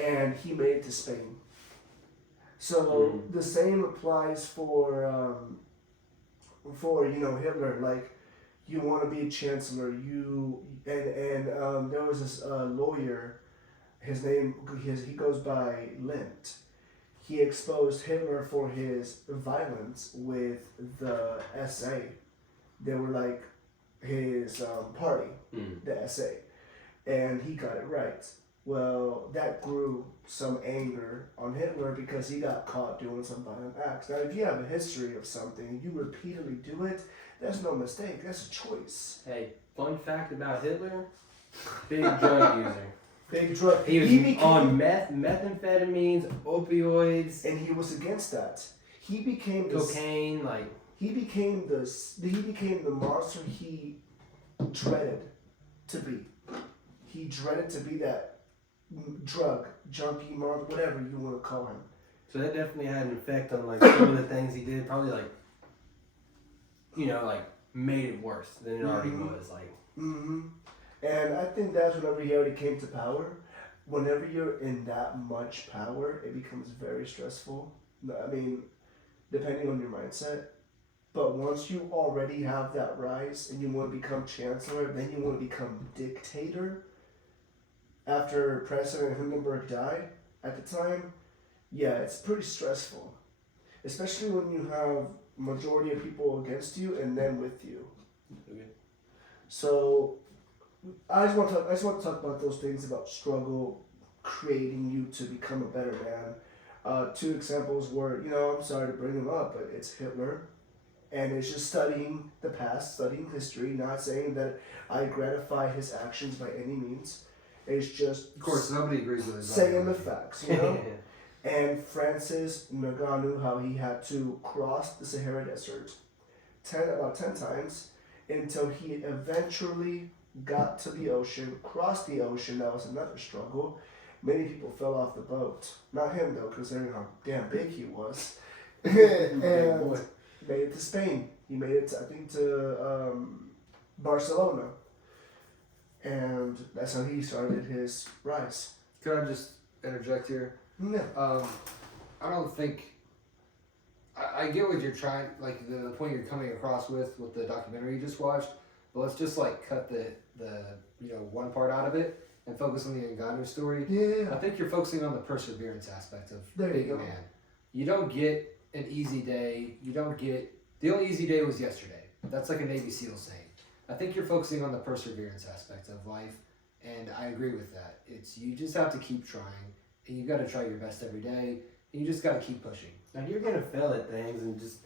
and he made it to Spain. So the same applies for Hitler. Like, you want to be a chancellor, and there was this lawyer. His name, he goes by Lint. He exposed Hitler for his violence with the SA. They were like his party, the SA, and he got it right. Well, that grew some anger on Hitler because he got caught doing some violent acts. Now, if you have a history of something and you repeatedly do it, that's no mistake. That's a choice. Hey, fun fact about Hitler: big drug user. Big drug. He was became, on methamphetamines, opioids, and he was against that. He became cocaine, like. He became the monster he dreaded to be. He dreaded to be that drug junkie, whatever you want to call him. So that definitely had an effect on like some of the things he did. Probably like, like made it worse than it already was. Like. And I think that's whenever he already came to power. Whenever you're in that much power, it becomes very stressful. I mean, depending on your mindset. But once you already have that rise and you want to become chancellor, then you want to become dictator. After President Hindenburg died at the time, yeah, it's pretty stressful. Especially when you have majority of people against you and then with you. Okay. So I just want to talk about those things about struggle creating you to become a better man. Two examples were, I'm sorry to bring them up, but it's Hitler, and it's just studying the past, studying history, not saying that I gratify his actions by any means. It's just, Of course, nobody agrees with it. saying the facts, And Francis Ngannou, how he had to cross the Sahara Desert about 10 times until he eventually got to the ocean, crossed the ocean. That was another struggle. Many people fell off the boat. Not him, though, considering how damn big he was. And made it to Spain. He made it, to Barcelona. And that's how he started his rise. Could I just interject here? Yeah. I don't think. I get what you're trying, like the point you're coming across with the documentary you just watched. But let's just like cut the one part out of it. and focus on the Ngannou story, Yeah. I think you're focusing on the perseverance aspect of There you being a go. man. You don't get an easy day. The only easy day was yesterday. That's like a Navy SEAL saying. I think you're focusing on the perseverance aspect of life, and I agree with that. You just have to keep trying, and you got to try your best every day, and you just got to keep pushing. Like, you're gonna fail at things, and just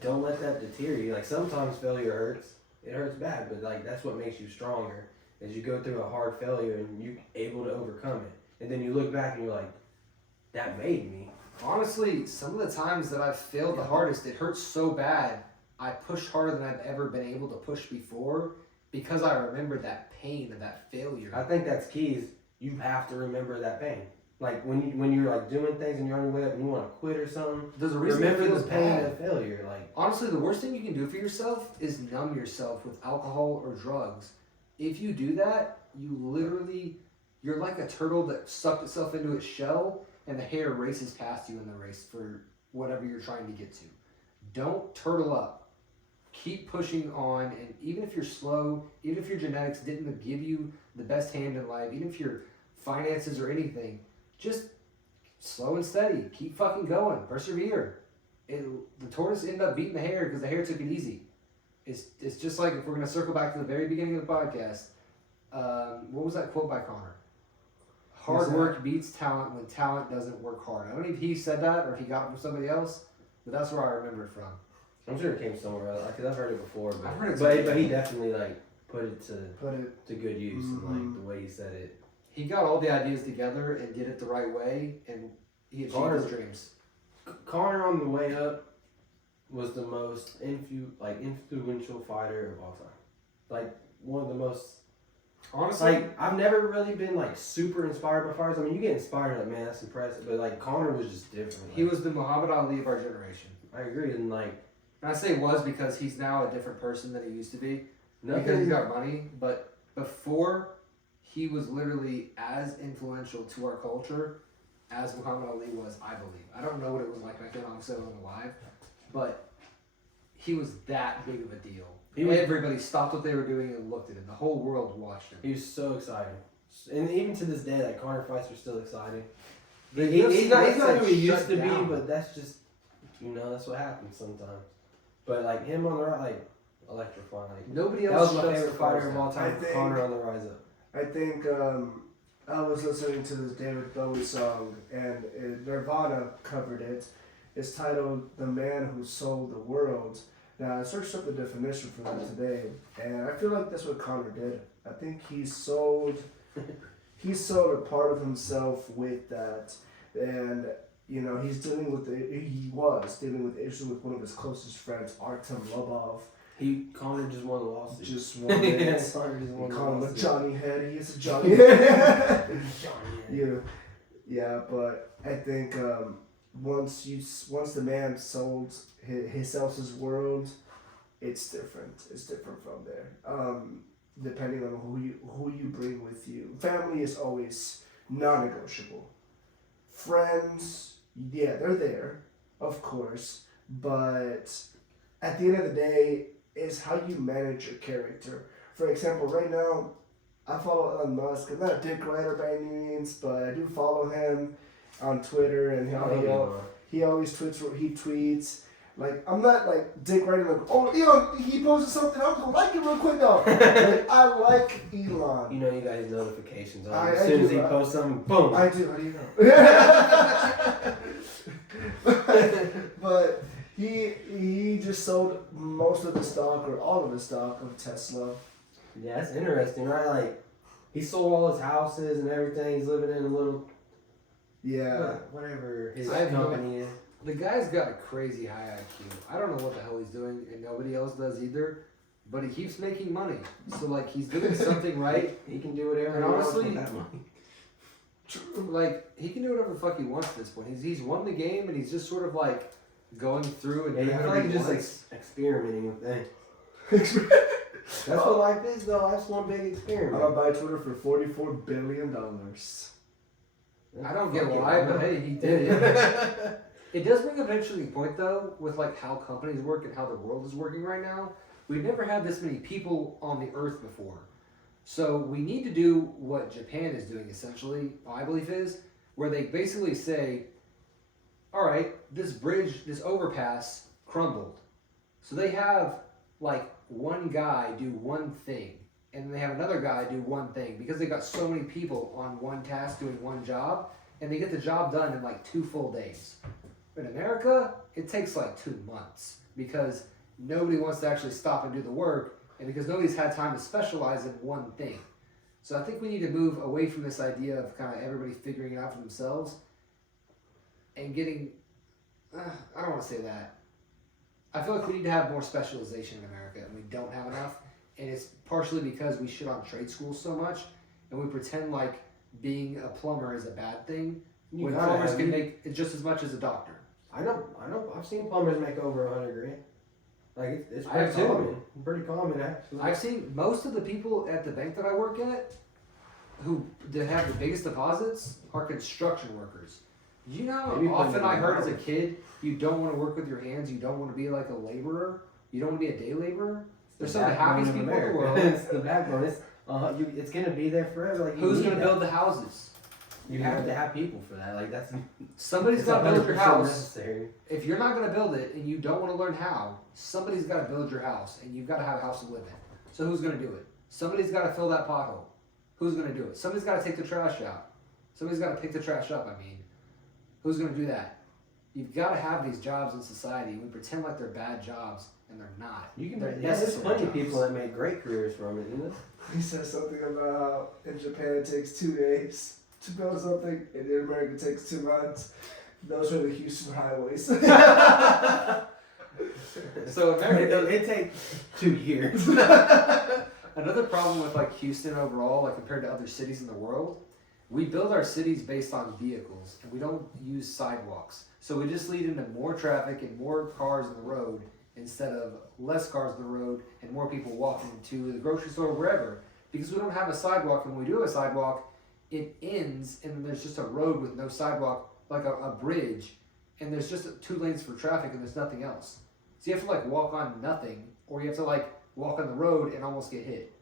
don't let that deter you. Like, sometimes failure hurts. It hurts bad, but like that's what makes you stronger. As you go through a hard failure and you're able to overcome it, and then you look back and you're like, that made me. Honestly, some of the times that I've failed the hardest, it hurts so bad. I pushed harder than I've ever been able to push before because I remembered that pain of that failure. I think that's key. Is you have to remember that pain. Like when you're like doing things and you're on your way up and you want to quit or something. There's a reason Remember it feels the pain bad. of failure. Like, Honestly, the worst thing you can do for yourself is numb yourself with alcohol or drugs. If you do that, you're like a turtle that sucked itself into its shell and the hair races past you in the race for whatever you're trying to get to. Don't turtle up. Keep pushing on, and even if you're slow, even if your genetics didn't give you the best hand in life, even if your finances or anything, just slow and steady. Keep fucking going. Persevere. The tortoise ended up beating the hare because the hare took it easy. It's just like, if we're going to circle back to the very beginning of the podcast, what was that quote by Connor? Hard work beats talent when talent doesn't work hard. I don't know if he said that or if he got it from somebody else, but that's where I remember it from. I'm sure it came somewhere else. Because I've heard it before, but I've heard it but he definitely like put it to good use, Mhm. and like the way he said it. He got all the ideas together and did it the right way, and he achieved his dreams. Connor on the way up was the most influential fighter of all time. Like one of the most. Honestly, Like, I've never really been like super inspired by fighters. I mean, you get inspired, like, man, that's impressive. But like Connor was just different. Like, he was the Muhammad Ali of our generation. I agree, and like And I say was because he's now a different person than he used to be. Because he's nothing. got money. But before, he was literally as influential to our culture as Muhammad Ali was, I believe. I don't know what it was like back then. Obviously, I wasn't alive. But he was that big of a deal. Everybody stopped what they were doing and looked at him. The whole world watched him. He was so exciting, and even to this day, like Connor fights are still exciting. The He's UFC not website who he used shut to down. be, but that's just that's what happens sometimes. But like him on the right, like electrifying. Like, Nobody that else was my shuts favorite the fighter cars of all down. time. I think- Connor on the rise up. I think I was listening to this David Bowie song, and Nirvana covered it. It's titled "The Man Who Sold the World." Now, I searched up the definition for that today, and I feel like that's what Connor did. I think he sold a part of himself with that, and he was dealing with the issue with one of his closest friends, Artem Lobov. Connor just won the lawsuit. Just won Yeah, it. Connor just won the Call him a lawsuit. Johnny Head. He is a Johnny Head. Johnny. Yeah, but I think once the man he sells his world, it's different. It's different from there. Depending on who you bring with you. Family is always non-negotiable. Friends, yeah, they're there, of course, but at the end of the day, is how you manage your character. For example, right now, I follow Elon Musk. I'm not a dick rider by any means, but I do follow him on Twitter, and he always tweets what he tweets. Like, I'm not like dick riding like, oh, he posted something, I'm gonna like it real quick though. Like, I like Elon. You got his notifications on. I As soon as he do. posts something, boom. I do, how do you know? But he just sold most of the stock or all of the stock of Tesla. Yeah, that's interesting, right? Like, he sold all his houses and everything. He's living in a little, whatever his I have no- company is. The guy's got a crazy high IQ. I don't know what the hell he's doing, and nobody else does either. But he keeps making money, so like he's doing something right. He can do whatever And he wants honestly, with that money. Like he can do whatever the fuck he wants at this point. He's won the game, and he's just sort of like going through and Yeah, doing I feel whatever like he he's wants. just experimenting with things. That's what life is, though. Life's one big I'm experiment. gonna buy Twitter for $44 billion. I don't get Fuck it, why, why but not? hey, he did it. It does bring up an interesting point, though, with like how companies work and how the world is working right now. We've never had this many people on the earth before. So we need to do what Japan is doing essentially, my belief is, where they basically say, all right, this bridge, this overpass crumbled. So they have like one guy do one thing, and they have another guy do one thing because they got so many people on one task doing one job, and they get the job done in like 2 full days. In America, it takes like 2 months because nobody wants to actually stop and do the work, and because nobody's had time to specialize in one thing. So I think we need to move away from this idea of kind of everybody figuring it out for themselves and getting, I don't want to say that. I feel like we need to have more specialization in America, and we don't have enough. And it's partially because we shit on trade schools so much, and we pretend like being a plumber is a bad thing. When plumbers can make just as much as a doctor. I know. I've seen plumbers make over $100,000. Like it's I have pretty too. common. Pretty common actually. I've seen most of the people at the bank that I work at who have the biggest deposits are construction workers. You know how often I heard as a kid, you don't want to work with your hands, you don't want to be like a laborer, you don't want to be a day laborer. They're some of the happiest people in the world. It's the backbone. It's gonna be there forever. Like who's gonna build the houses? You have to have people for that. Like that's somebody's got to build your house. Necessary. If you're not gonna build it and you don't want to learn how, somebody's got to build your house, and you've got to have a house to live in. So who's gonna do it? Somebody's got to fill that pothole. Who's gonna do it? Somebody's got to take the trash out. Somebody's got to pick the trash up. I mean, who's gonna do that? You've got to have these jobs in society. We pretend like they're bad jobs, and they're not. There's plenty of people that make great careers from it, isn't it? He said something about in Japan it takes 2 days to build something, and in America it takes 2 months. Those are the Houston highways. So America, it takes 2 years. Another problem with like Houston overall, like compared to other cities in the world, we build our cities based on vehicles, and we don't use sidewalks. So we just lead into more traffic and more cars on the road instead of less cars on the road and more people walking to the grocery store or wherever. Because we don't have a sidewalk, and when we do have a sidewalk, it ends and there's just a road with no sidewalk, like a bridge, and there's just 2 lanes for traffic and there's nothing else. So you have to like walk on nothing, or you have to like walk on the road and almost get hit.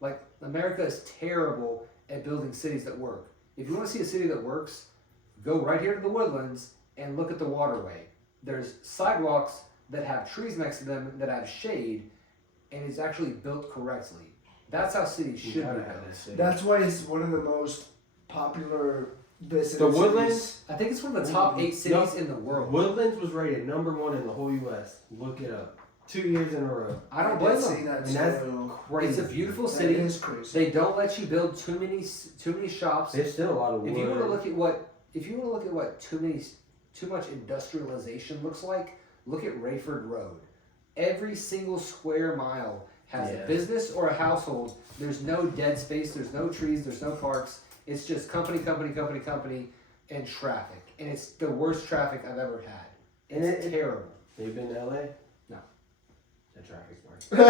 Like America is terrible at building cities that work. If you want to see a city that works, go right here to the Woodlands and look at the waterway. There's sidewalks that have trees next to them that have shade, and it's actually built correctly. That's how cities should be built. That's why it's one of the most popular business. The Woodlands? I think it's one of the top 8 cities in the world. Woodlands was rated #1 in the whole U.S. Look it up. 2 years in a row. I don't blame see them. that And that's too. crazy. It's a beautiful city. That is crazy. They don't let you build too many shops. There's still a lot of wood. If you want to look at what too much industrialization looks like, look at Rayford Road. Every single square mile has a business or a household. There's no dead space. There's no trees. There's no parks. It's just company, and traffic. And it's the worst traffic I've ever had. And It's terrible. Have you been to L.A.? No. The traffic's worse. But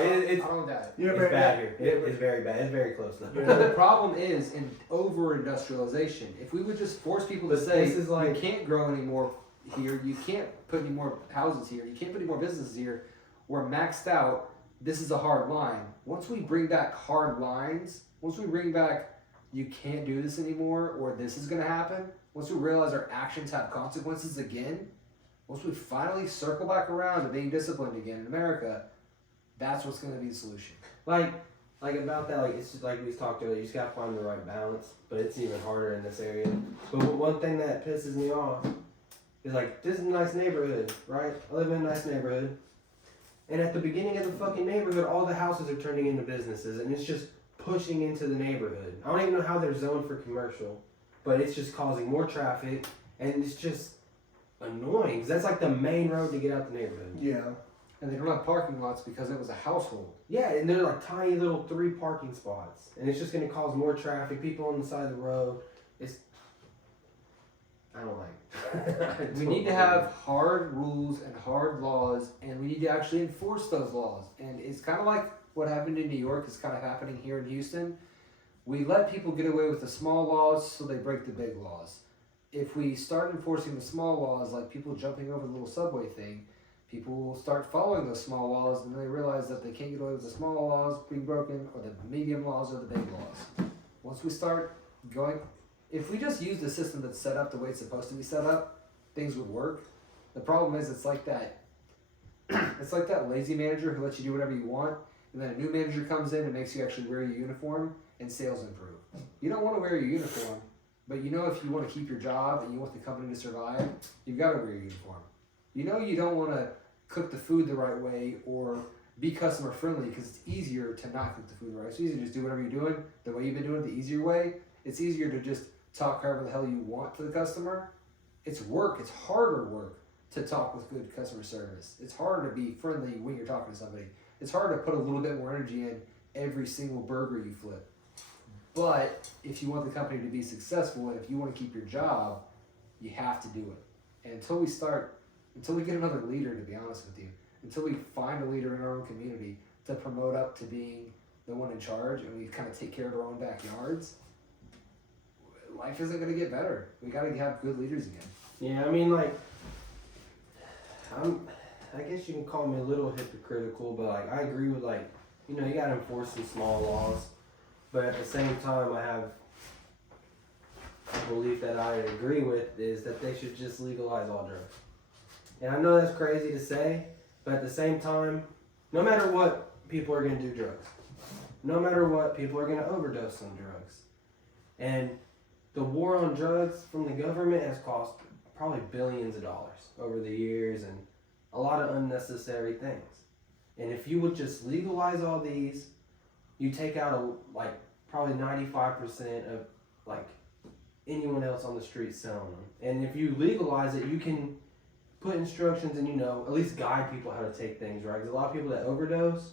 I don't doubt it. it's bad here. It's very bad. It's very close though. The problem is in over-industrialization. If we would just force people to say, this is like, you can't grow anymore here, you can't put any more houses here, you can't put any more businesses here, we're maxed out, this is a hard line. Once we bring back hard lines, once we bring back you can't do this anymore, or this is going to happen, once we realize our actions have consequences again, once we finally circle back around to being disciplined again in America, that's what's going to be the solution. like about that, like it's just like we talked about, you just gotta find the right balance, but it's even harder in this area. But one thing that pisses me off is like, this is a nice neighborhood, right? I live in a nice neighborhood. And at the beginning of the fucking neighborhood, all the houses are turning into businesses, and it's just pushing into the neighborhood. I don't even know how they're zoned for commercial, but it's just causing more traffic, and it's just annoying, because that's like the main road to get out the neighborhood. Yeah. And they don't have parking lots because it was a household. Yeah, and they're like tiny little 3 parking spots, and it's just going to cause more traffic, people on the side of the road. I don't like it. We need to have hard rules and hard laws, and we need to actually enforce those laws. And it's kind of like what happened in New York is kind of happening here in Houston. We let people get away with the small laws, so they break the big laws. If we start enforcing the small laws, like people jumping over the little subway thing, people will start following those small laws, and they realize that they can't get away with the small laws being broken, or the medium laws, or the big laws. Once we start going, if we just use the system that's set up the way it's supposed to be set up, things would work. The problem is it's like that lazy manager who lets you do whatever you want, and then a new manager comes in and makes you actually wear your uniform, and sales improve. You don't want to wear your uniform, but you know if you want to keep your job and you want the company to survive, you've got to wear your uniform. You know you don't want to cook the food the right way or be customer friendly because it's easier to not cook the food the right way. It's easier to just do whatever you're doing the way you've been doing it the easier way. It's easier to just talk however the hell you want to the customer. It's work. It's harder work to talk with good customer service. It's harder to be friendly when you're talking to somebody. It's harder to put a little bit more energy in every single burger you flip. But if you want the company to be successful and if you want to keep your job, you have to do it. And until we get another leader, to be honest with you, until we find a leader in our own community to promote up to being the one in charge and we kind of take care of our own backyards, life isn't going to get better. We got to have good leaders again. Yeah, I mean, like, I guess you can call me a little hypocritical, but like I agree with like, you know, you got to enforce some small laws, but at the same time, I have a belief that I agree with is that they should just legalize all drugs. And I know that's crazy to say, but at the same time, no matter what, people are going to do drugs. No matter what, people are going to overdose on drugs. And the war on drugs from the government has cost probably billions of dollars over the years and a lot of unnecessary things. And if you would just legalize all these, you take out probably 95% of like anyone else on the street selling them. And if you legalize it, you can put instructions and, you know, at least guide people how to take things, right? Because a lot of people that overdose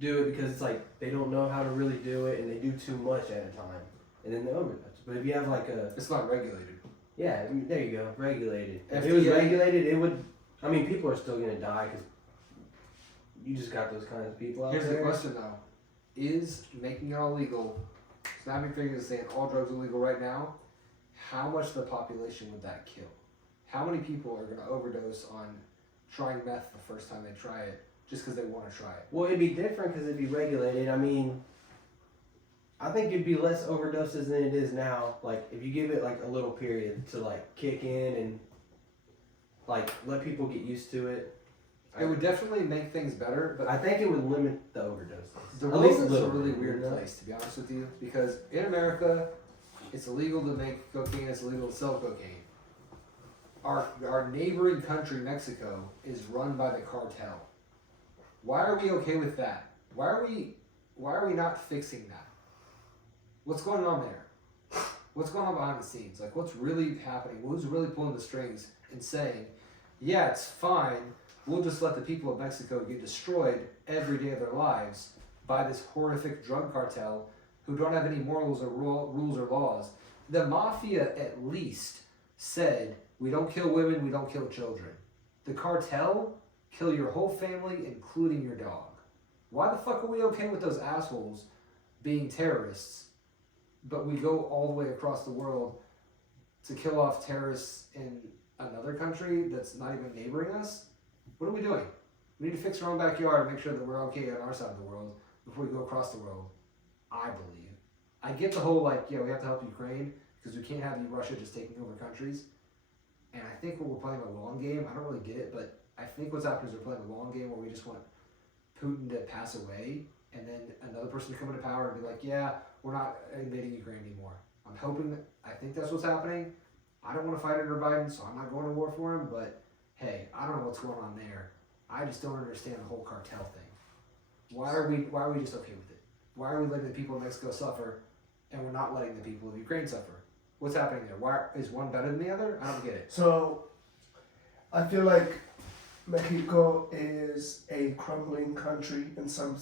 do it because it's like they don't know how to really do it and they do too much at a time and then they overdose. But if you have like It's not regulated. yeah, there you go, regulated. If FDA. it was regulated, it would, I mean, people are still going to die because you just got those kinds of people out Here's there. the question though. Is making it all legal, snapping fingers and saying all drugs are legal right now, how much of the population would that kill? How many people are going to overdose on trying meth the first time they try it just because they want to try it? Well, it'd be different because it'd be regulated. I mean, I think it'd be less overdoses than it is now. Like, if you give it like a little period to like kick in and like let people get used to it. It would definitely make things better, but I think it would limit the overdoses. the At world least is a little really bit, weird you know? place, to be honest with you, because in America, it's illegal to make cocaine, it's illegal to sell cocaine. Our neighboring country, Mexico, is run by the cartel. Why are we okay with that? Why are we not fixing that? What's going on there? What's going on behind the scenes? Like, what's really happening? Who's really pulling the strings and saying, yeah, it's fine, we'll just let the people of Mexico get destroyed every day of their lives by this horrific drug cartel who don't have any morals or rules or laws. The mafia at least said, we don't kill women, we don't kill children. The cartel kill your whole family, including your dog. Why the fuck are we okay with those assholes being terrorists, but we go all the way across the world to kill off terrorists in another country that's not even neighboring us? What are we doing? We need to fix our own backyard and make sure that we're okay on our side of the world before we go across the world, I believe. I get the whole, like, yeah, we have to help Ukraine because we can't have Russia just taking over countries. And I think we're playing a long game. I don't really get it, but I think what's happening is we're playing a long game where we just want Putin to pass away and then another person to come into power and be like, yeah, we're not invading Ukraine anymore. I'm hoping that, I think that's what's happening. I don't want to fight under Biden, so I'm not going to war for him, but hey, I don't know what's going on there. I just don't understand the whole cartel thing. Why are we just okay with it? Why are we letting the people of Mexico suffer and we're not letting the people of Ukraine suffer? What's happening there? Why is one better than the other? I don't get it. So, I feel like Mexico is a crumbling country in some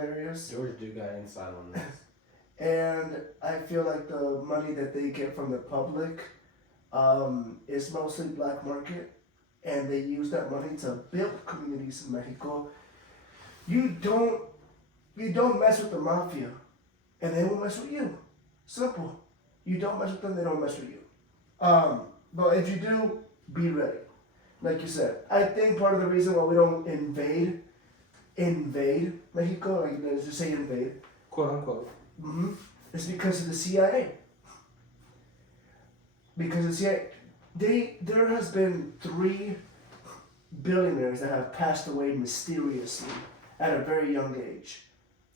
areas, George do got insight on this. and I feel like the money that they get from the public is mostly black market, and they use that money to build communities in Mexico. You don't mess with the mafia, and they won't mess with you. Simple. You don't mess with them, they don't mess with you. But if you do, be ready. like you said, I think part of the reason why we don't invade Mexico, like let's just say invade, quote unquote. is because of the CIA. Because the CIA, there has been 3 billionaires that have passed away mysteriously at a very young age.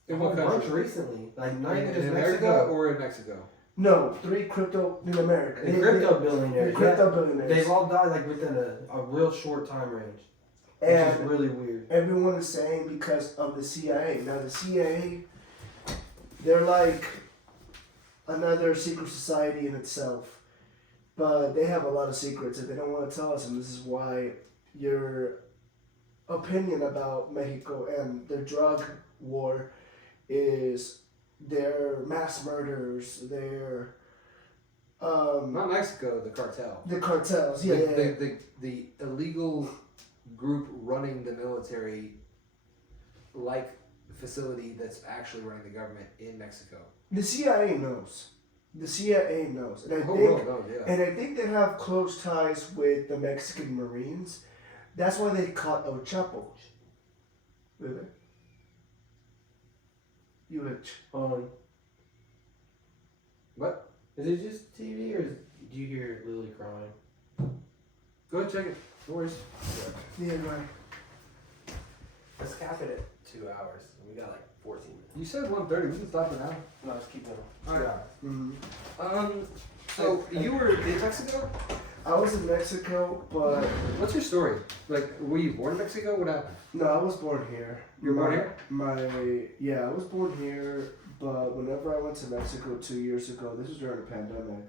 In A what bunch country? recently, like not In even just America Mexico. or in Mexico? No, 3 crypto in America. The crypto billionaires. The crypto yeah. billionaires. They've all died like within a real short time range. Which And is really weird. everyone is saying because of the CIA. Now the CIA, they're like another secret society in itself, but they have a lot of secrets that they don't want to tell us, and this is why your opinion about Mexico and their drug war is their mass murders, their Not Mexico, the cartel. the cartels. Yeah, The illegal group running the military like facility that's actually running the government in Mexico. The CIA knows. The CIA knows, and The whole world knows, yeah. And I think they have close ties with the Mexican Marines. That's why they caught El Chapo. Really? You itch. What? Is it just TV or do you hear Lily crying? Go ahead, check it. No worries. Yeah, right. Let's cap it at 2 hours. We got like 14 minutes. You said 1:30. We can stop it now. No, let's keep going. Alright. Mm-hmm. So you were in Mexico? I was in Mexico, but What's your story? Like, were you born in Mexico? What happened? no, I was born here. You were born here? I was born here, but whenever I went to Mexico 2 years ago, this was during the pandemic.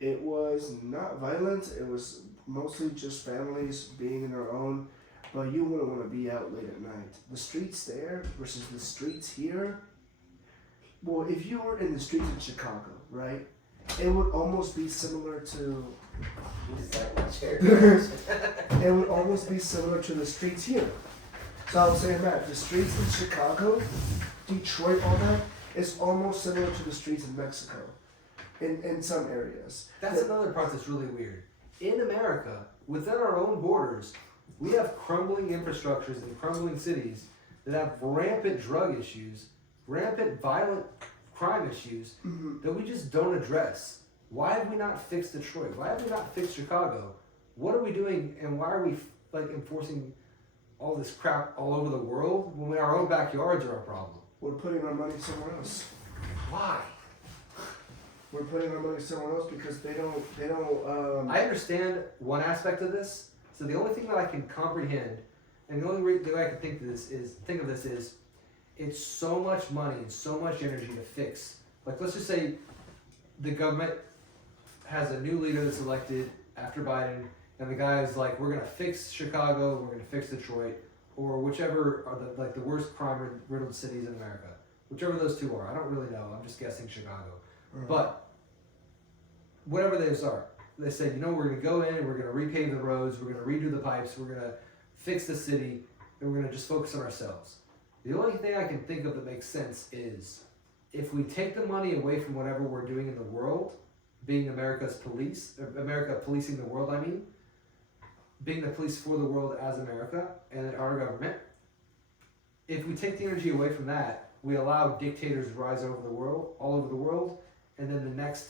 It was not violent. It was mostly just families being in their own. But you wouldn't want to be out late at night. The streets there versus the streets here. Well, if you were in the streets in Chicago, right, it would almost be similar to. It would almost be similar to the streets here. So I was saying that the streets in Chicago, Detroit, all that is almost similar to the streets in Mexico, in some areas. That's another part that's really weird. In America, within our own borders, we have crumbling infrastructures and crumbling cities that have rampant drug issues, rampant violent crime issues that we just don't address. Why have we not fixed Detroit? Why have we not fixed Chicago? What are we doing, and why are we like enforcing all this crap all over the world when our own backyards are a problem? We're putting our money somewhere else. Why? We're putting our money somewhere else because they don't. I understand one aspect of this. So the only thing that I can comprehend, and the only way I can think of this is, it's so much money and so much energy to fix. Like, let's just say the government has a new leader that's elected after Biden, and the guy is like, we're gonna fix Chicago, we're gonna fix Detroit, or whichever are the worst crime-riddled cities in America. Whichever those two are, I don't really know. I'm just guessing Chicago. But whatever those are, they say, you know, we're going to go in and we're going to repave the roads, we're going to redo the pipes, we're going to fix the city, and we're going to just focus on ourselves. The only thing I can think of that makes sense is if we take the money away from whatever we're doing in the world, being America's police, America policing the world, I mean, being the police for the world as America and our government, if we take the energy away from that, we allow dictators to rise over the world, all over the world, and then the next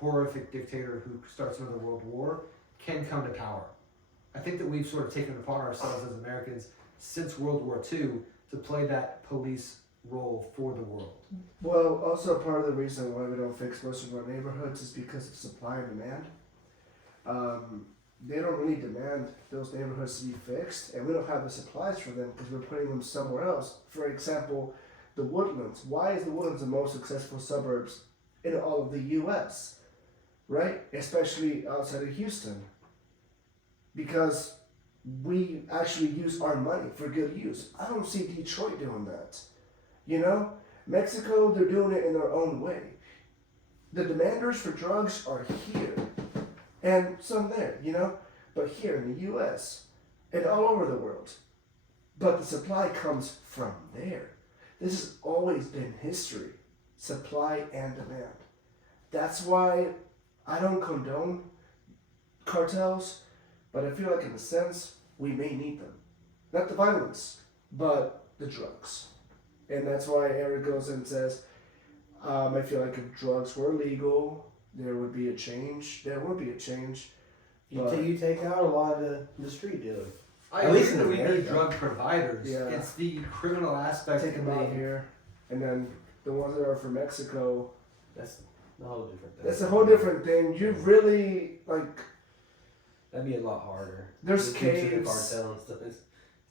horrific dictator who starts another world war can come to power. I think that we've sort of taken it upon ourselves as Americans since World War II to play that police role for the world. Well, also part of the reason why we don't fix most of our neighborhoods is because of supply and demand. They don't really demand those neighborhoods to be fixed, and we don't have the supplies for them because we're putting them somewhere else. For example, the Woodlands. Why is the Woodlands the most successful suburbs in all of the U.S., right? Especially outside of Houston. Because we actually use our money for good use. I don't see Detroit doing that. You know? Mexico, they're doing it in their own way. The demanders for drugs are here. And some there, you know? But here in the U.S. and all over the world. But the supply comes from there. This has always been history. Supply and demand. That's why I don't condone cartels, But I feel like in a sense, we may need them. Not the violence, but the drugs. And that's why Eric goes and says, I feel like if drugs were legal, there would be a change. There would be a change. You take out a lot of the street dealers. I At agree least in that we need America. drug providers. Yeah. It's the criminal aspect. Take them out here. And then the ones that are from Mexico, That's a whole different thing. that's a whole different thing. You really, like, That'd be a lot harder. there's Due to the caves. cartel and stuff. It's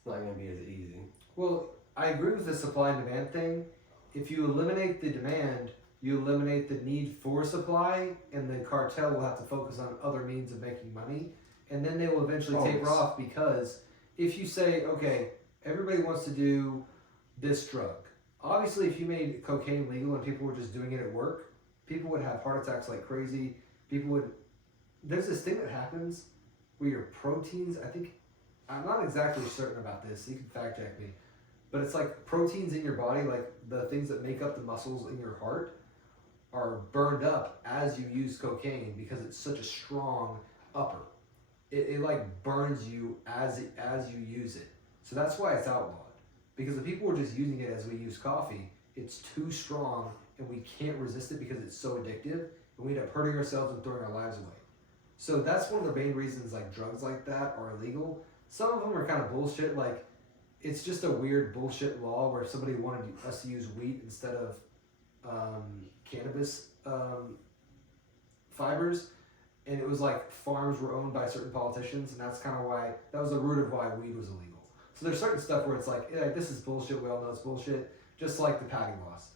not going to be as easy. Well, I agree with the supply and demand thing. If you eliminate the demand, you eliminate the need for supply, and the cartel will have to focus on other means of making money, and then they will eventually taper Always. off, because if you say, okay, everybody wants to do this drug. Obviously, if you made cocaine legal and people were just doing it at work, people would have heart attacks like crazy. There's this thing that happens where your proteins, I'm not exactly certain about this, you can fact check me, but it's like proteins in your body, like the things that make up the muscles in your heart, are burned up as you use cocaine because it's such a strong upper. It like burns you as you use it. So that's why it's outlawed. Because if people were just using it as we use coffee, it's too strong and we can't resist it because it's so addictive, and we end up hurting ourselves and throwing our lives away. So that's one of the main reasons like drugs like that are illegal. Some of them are kind of bullshit, like it's just a weird bullshit law where somebody wanted us to use wheat instead of cannabis fibers, and it was like farms were owned by certain politicians, and that's kind of why, that was the root of why weed was illegal. So there's certain stuff where it's like, yeah, this is bullshit, we all know it's bullshit, just like the patent laws.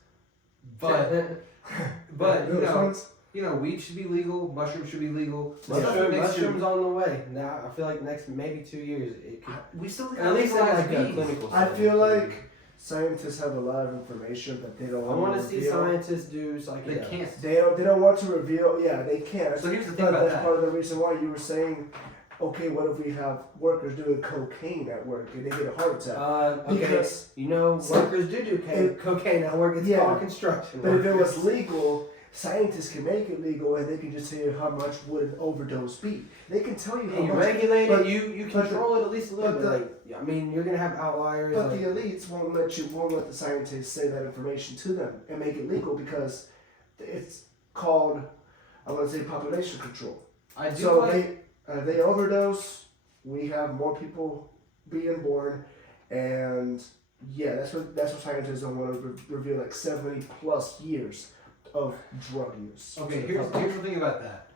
But you know, weed should be legal, mushrooms should be legal. Mushrooms on the way. Now I feel like next maybe 2 years it could. We still At least in like a weed. clinical. I setting. feel like scientists have a lot of information, but they don't I want want to to see reveal. scientists do psychedelics. They can't. They don't want to reveal. Yeah, they can. So here's the thing But about that's that. part of the reason why you were saying, okay, what if we have workers doing cocaine at work and they get a heart attack? Okay, Because you know, workers do cocaine at work. It's Yeah. called construction. but if it workers. was legal, scientists can make it legal and they can just tell you how much would an overdose be. They can tell you how And you much. regulate but- it, you control it at least a little but bit. the- Like, I mean, you're gonna have outliers. But like, the elites won't let the scientists say that information to them and make it legal because it's called, I want to say, population control. I do So like, they overdose. We have more people being born, and yeah, that's what scientists don't want to reveal, like 70+ years of drug use. okay, to the here's public. the thing about that.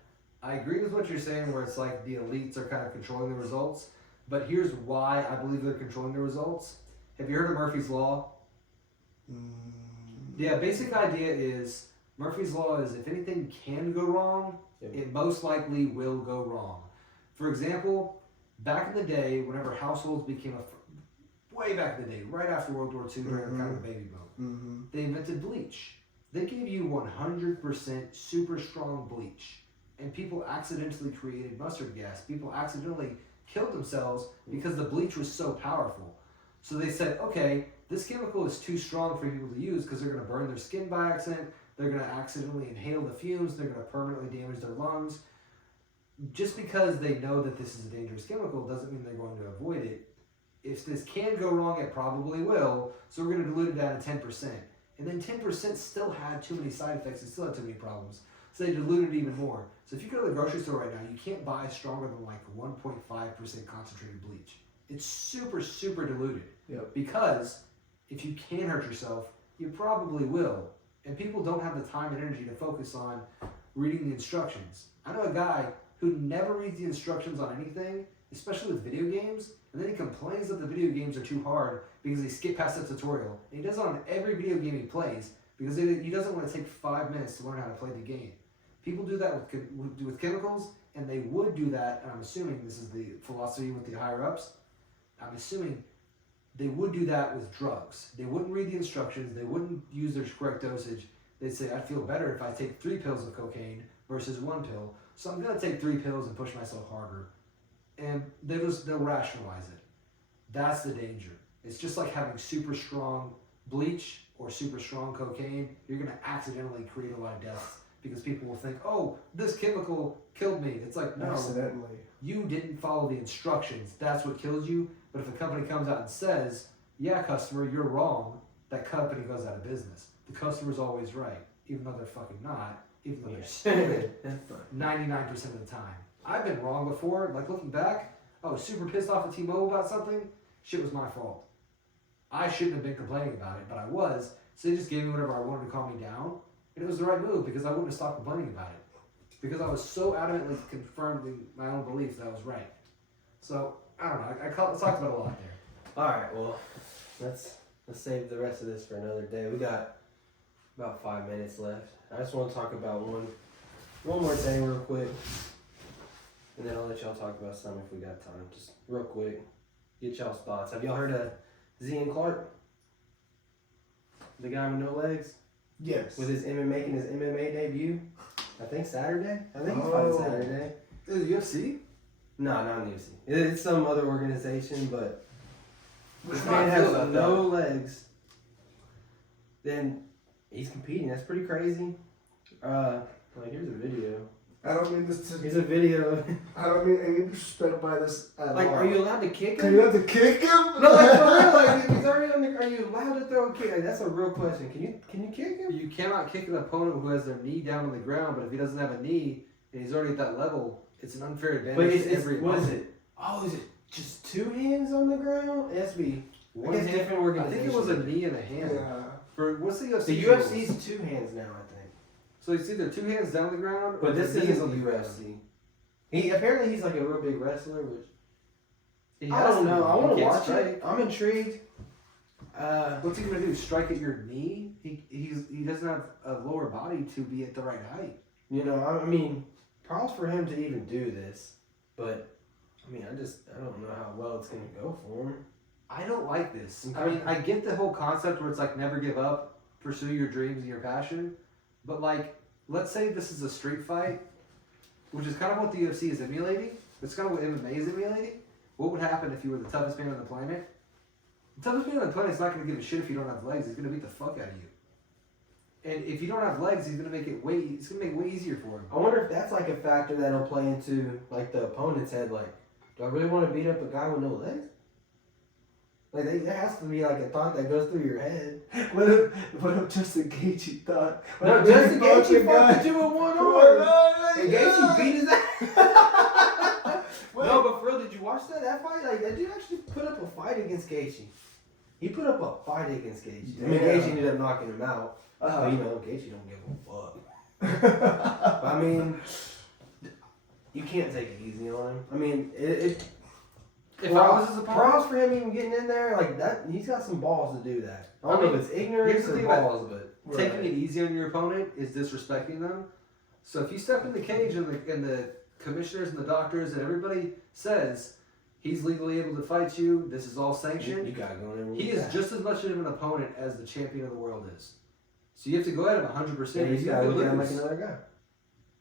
I agree with what you're saying where it's like the elites are kind of controlling the results, but here's why I believe they're controlling the results. Have you heard of Murphy's Law? Yeah, basic idea is Murphy's Law is if anything can go wrong, it most likely will go wrong. For example, back in the day, whenever households became way back in the day, right after World War II, during kind of the baby boom, they invented bleach. They gave you 100% super strong bleach, and people accidentally created mustard gas. People accidentally killed themselves because the bleach was so powerful. So they said, okay, this chemical is too strong for people to use because they're going to burn their skin by accident, they're going to accidentally inhale the fumes, they're going to permanently damage their lungs. Just because they know that this is a dangerous chemical doesn't mean they're going to avoid it. If this can go wrong, it probably will, so we're going to dilute it down to 10%. And then 10% still had too many side effects, it still had too many problems. So they diluted it even more. So if you go to the grocery store right now, you can't buy stronger than like 1.5% concentrated bleach. It's super, super diluted. Yep. Because if you can hurt yourself, you probably will. And people don't have the time and energy to focus on reading the instructions. I know a guy who never reads the instructions on anything, especially with video games, and then he complains that the video games are too hard because they skip past the tutorial. And he does it on every video game he plays because he doesn't want to take 5 minutes to learn how to play the game. People do that with chemicals, and they would do that, and I'm assuming this is the philosophy with the higher-ups, I'm assuming they would do that with drugs. They wouldn't read the instructions, they wouldn't use their correct dosage. They'd say, I'd feel better if I take 3 pills of cocaine versus 1 pill, so I'm going to take 3 pills and push myself harder. And they'll rationalize it. That's the danger. It's just like having super strong bleach or super strong cocaine. You're going to accidentally create a lot of deaths because people will think, oh, this chemical killed me. It's like, no, Accidentally. you didn't follow the instructions. That's what kills you. But if a company comes out and says, yeah, customer, you're wrong, that company goes out of business. The customer's always right, even though they're fucking not, even though they're stupid 99% of the time. I've been wrong before. Like, looking back, I was super pissed off at T-Mobile about something. Shit was my fault. I shouldn't have been complaining about it, but I was. So they just gave me whatever I wanted to calm me down. And it was the right move because I wouldn't have stopped complaining about it. Because I was so adamantly confirmed in my own belief that I was right. So, I don't know. I talked about it a lot there. Alright, well, let's save the rest of this for another day. We got about 5 minutes left. I just want to talk about one more thing real quick. And then I'll let y'all talk about some if we got time. Just real quick. Get y'all's thoughts. Have y'all heard of Zian Clark? The guy with no legs? Yes. With his making his MMA debut? I think Saturday? I think he's fighting Saturday. Is it UFC? No, not in the UFC. It's some other organization, but Which this one I man feel has about no legs. Then he's competing. That's pretty crazy. Here's a video. I don't mean this to. Here's a video. I don't mean any disrespect by this at Like, all. are you allowed to kick Can him? you have to kick him? No, like for real. Like, if he's already on the. Are you allowed to throw a kick? Like, that's a real question. Can you kick him? You cannot kick an opponent who has their knee down on the ground, but if he doesn't have a knee and he's already at that level, it's an unfair advantage. But to every what is opponent. it? Oh, is it just 2 hands on the ground? It has to be. One I guess hand- different I organizations. think it was a knee and a hand. Yeah. For what's the UFC? The rules? UFC's 2 hands now, I think. So it's either 2 hands down on the ground, or But this the knees isn't on the the ground. UFC. Apparently he's like a real big wrestler, which He I has don't to know. be. I want He to can't watch strike. it. I'm intrigued. What's he gonna do? Strike at your knee? He doesn't have a lower body to be at the right height. You know, I mean, props for him to even do this, but I mean, I don't know how well it's gonna go for him. I don't like this. I Okay. mean, I get the whole concept where it's like never give up, pursue your dreams and your passion, but like, let's say this is a street fight, which is kind of what the UFC is emulating. It's kind of what MMA is emulating. What would happen if you were the toughest man on the planet? The toughest man on the planet is not going to give a shit if you don't have legs. He's going to beat the fuck out of you. And if you don't have legs, he's going to make it way easier for him. I wonder if that's like a factor that'll play into like the opponent's head. Like, do I really want to beat up a guy with no legs? Like, there has to be like a thought that goes through your head. What if Justin Gaethje thought? No, Justin Gaethje fought the 2 with 1 arm. And Gaethje beat his ass. No, but for real, did you watch that fight? Like, that dude actually put up a fight against Gaethje. He put up a fight against Gaethje. I mean, Yeah. Gaethje ended up knocking him out. But, you know, Gaethje don't give a fuck. But, I mean, you can't take it easy on him. I mean, If I was his opponent, props for him even getting in there like that. He's got some balls to do that. I don't know if it's here's ignorance the or thing about- balls, but taking it easy on your opponent is disrespecting them. So if you step in the cage and the commissioners and the doctors and everybody says he's legally able to fight you, this is all sanctioned, you gotta go in there. he is just as much of an opponent as the champion of the world is. So you have to go at him 100%. He's You gotta could look at him lose. like another guy.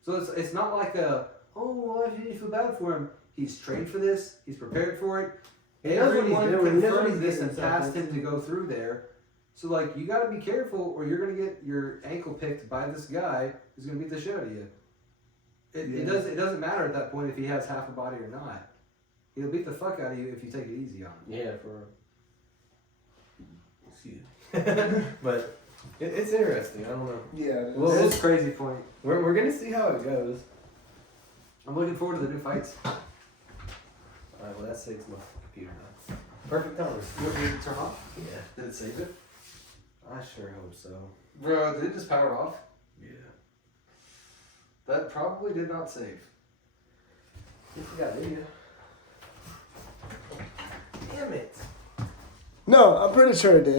So it's not like well, I feel bad for him. He's trained for this. He's prepared for it. He knows what he's Everyone doing. He knows what confirmed he's this getting and himself tasked him into. to go through there. So like you got to be careful, or you're gonna get your ankle picked by this guy who's gonna beat the shit out of you. It doesn't matter at that point if he has half a body or not. He'll beat the fuck out of you if you take it easy on him. Yeah, for. Excuse me. But it's interesting. I don't know. Yeah. Well, This is a crazy point. we're gonna see how it goes. I'm looking forward to the new fights. Alright, well that saves my computer now. Perfect time. You want me to turn off? Yeah, Did it save it? I sure hope so. Bro, did it just power off? Yeah. That probably did not save. If you got video. Damn it. No, I'm pretty sure it did.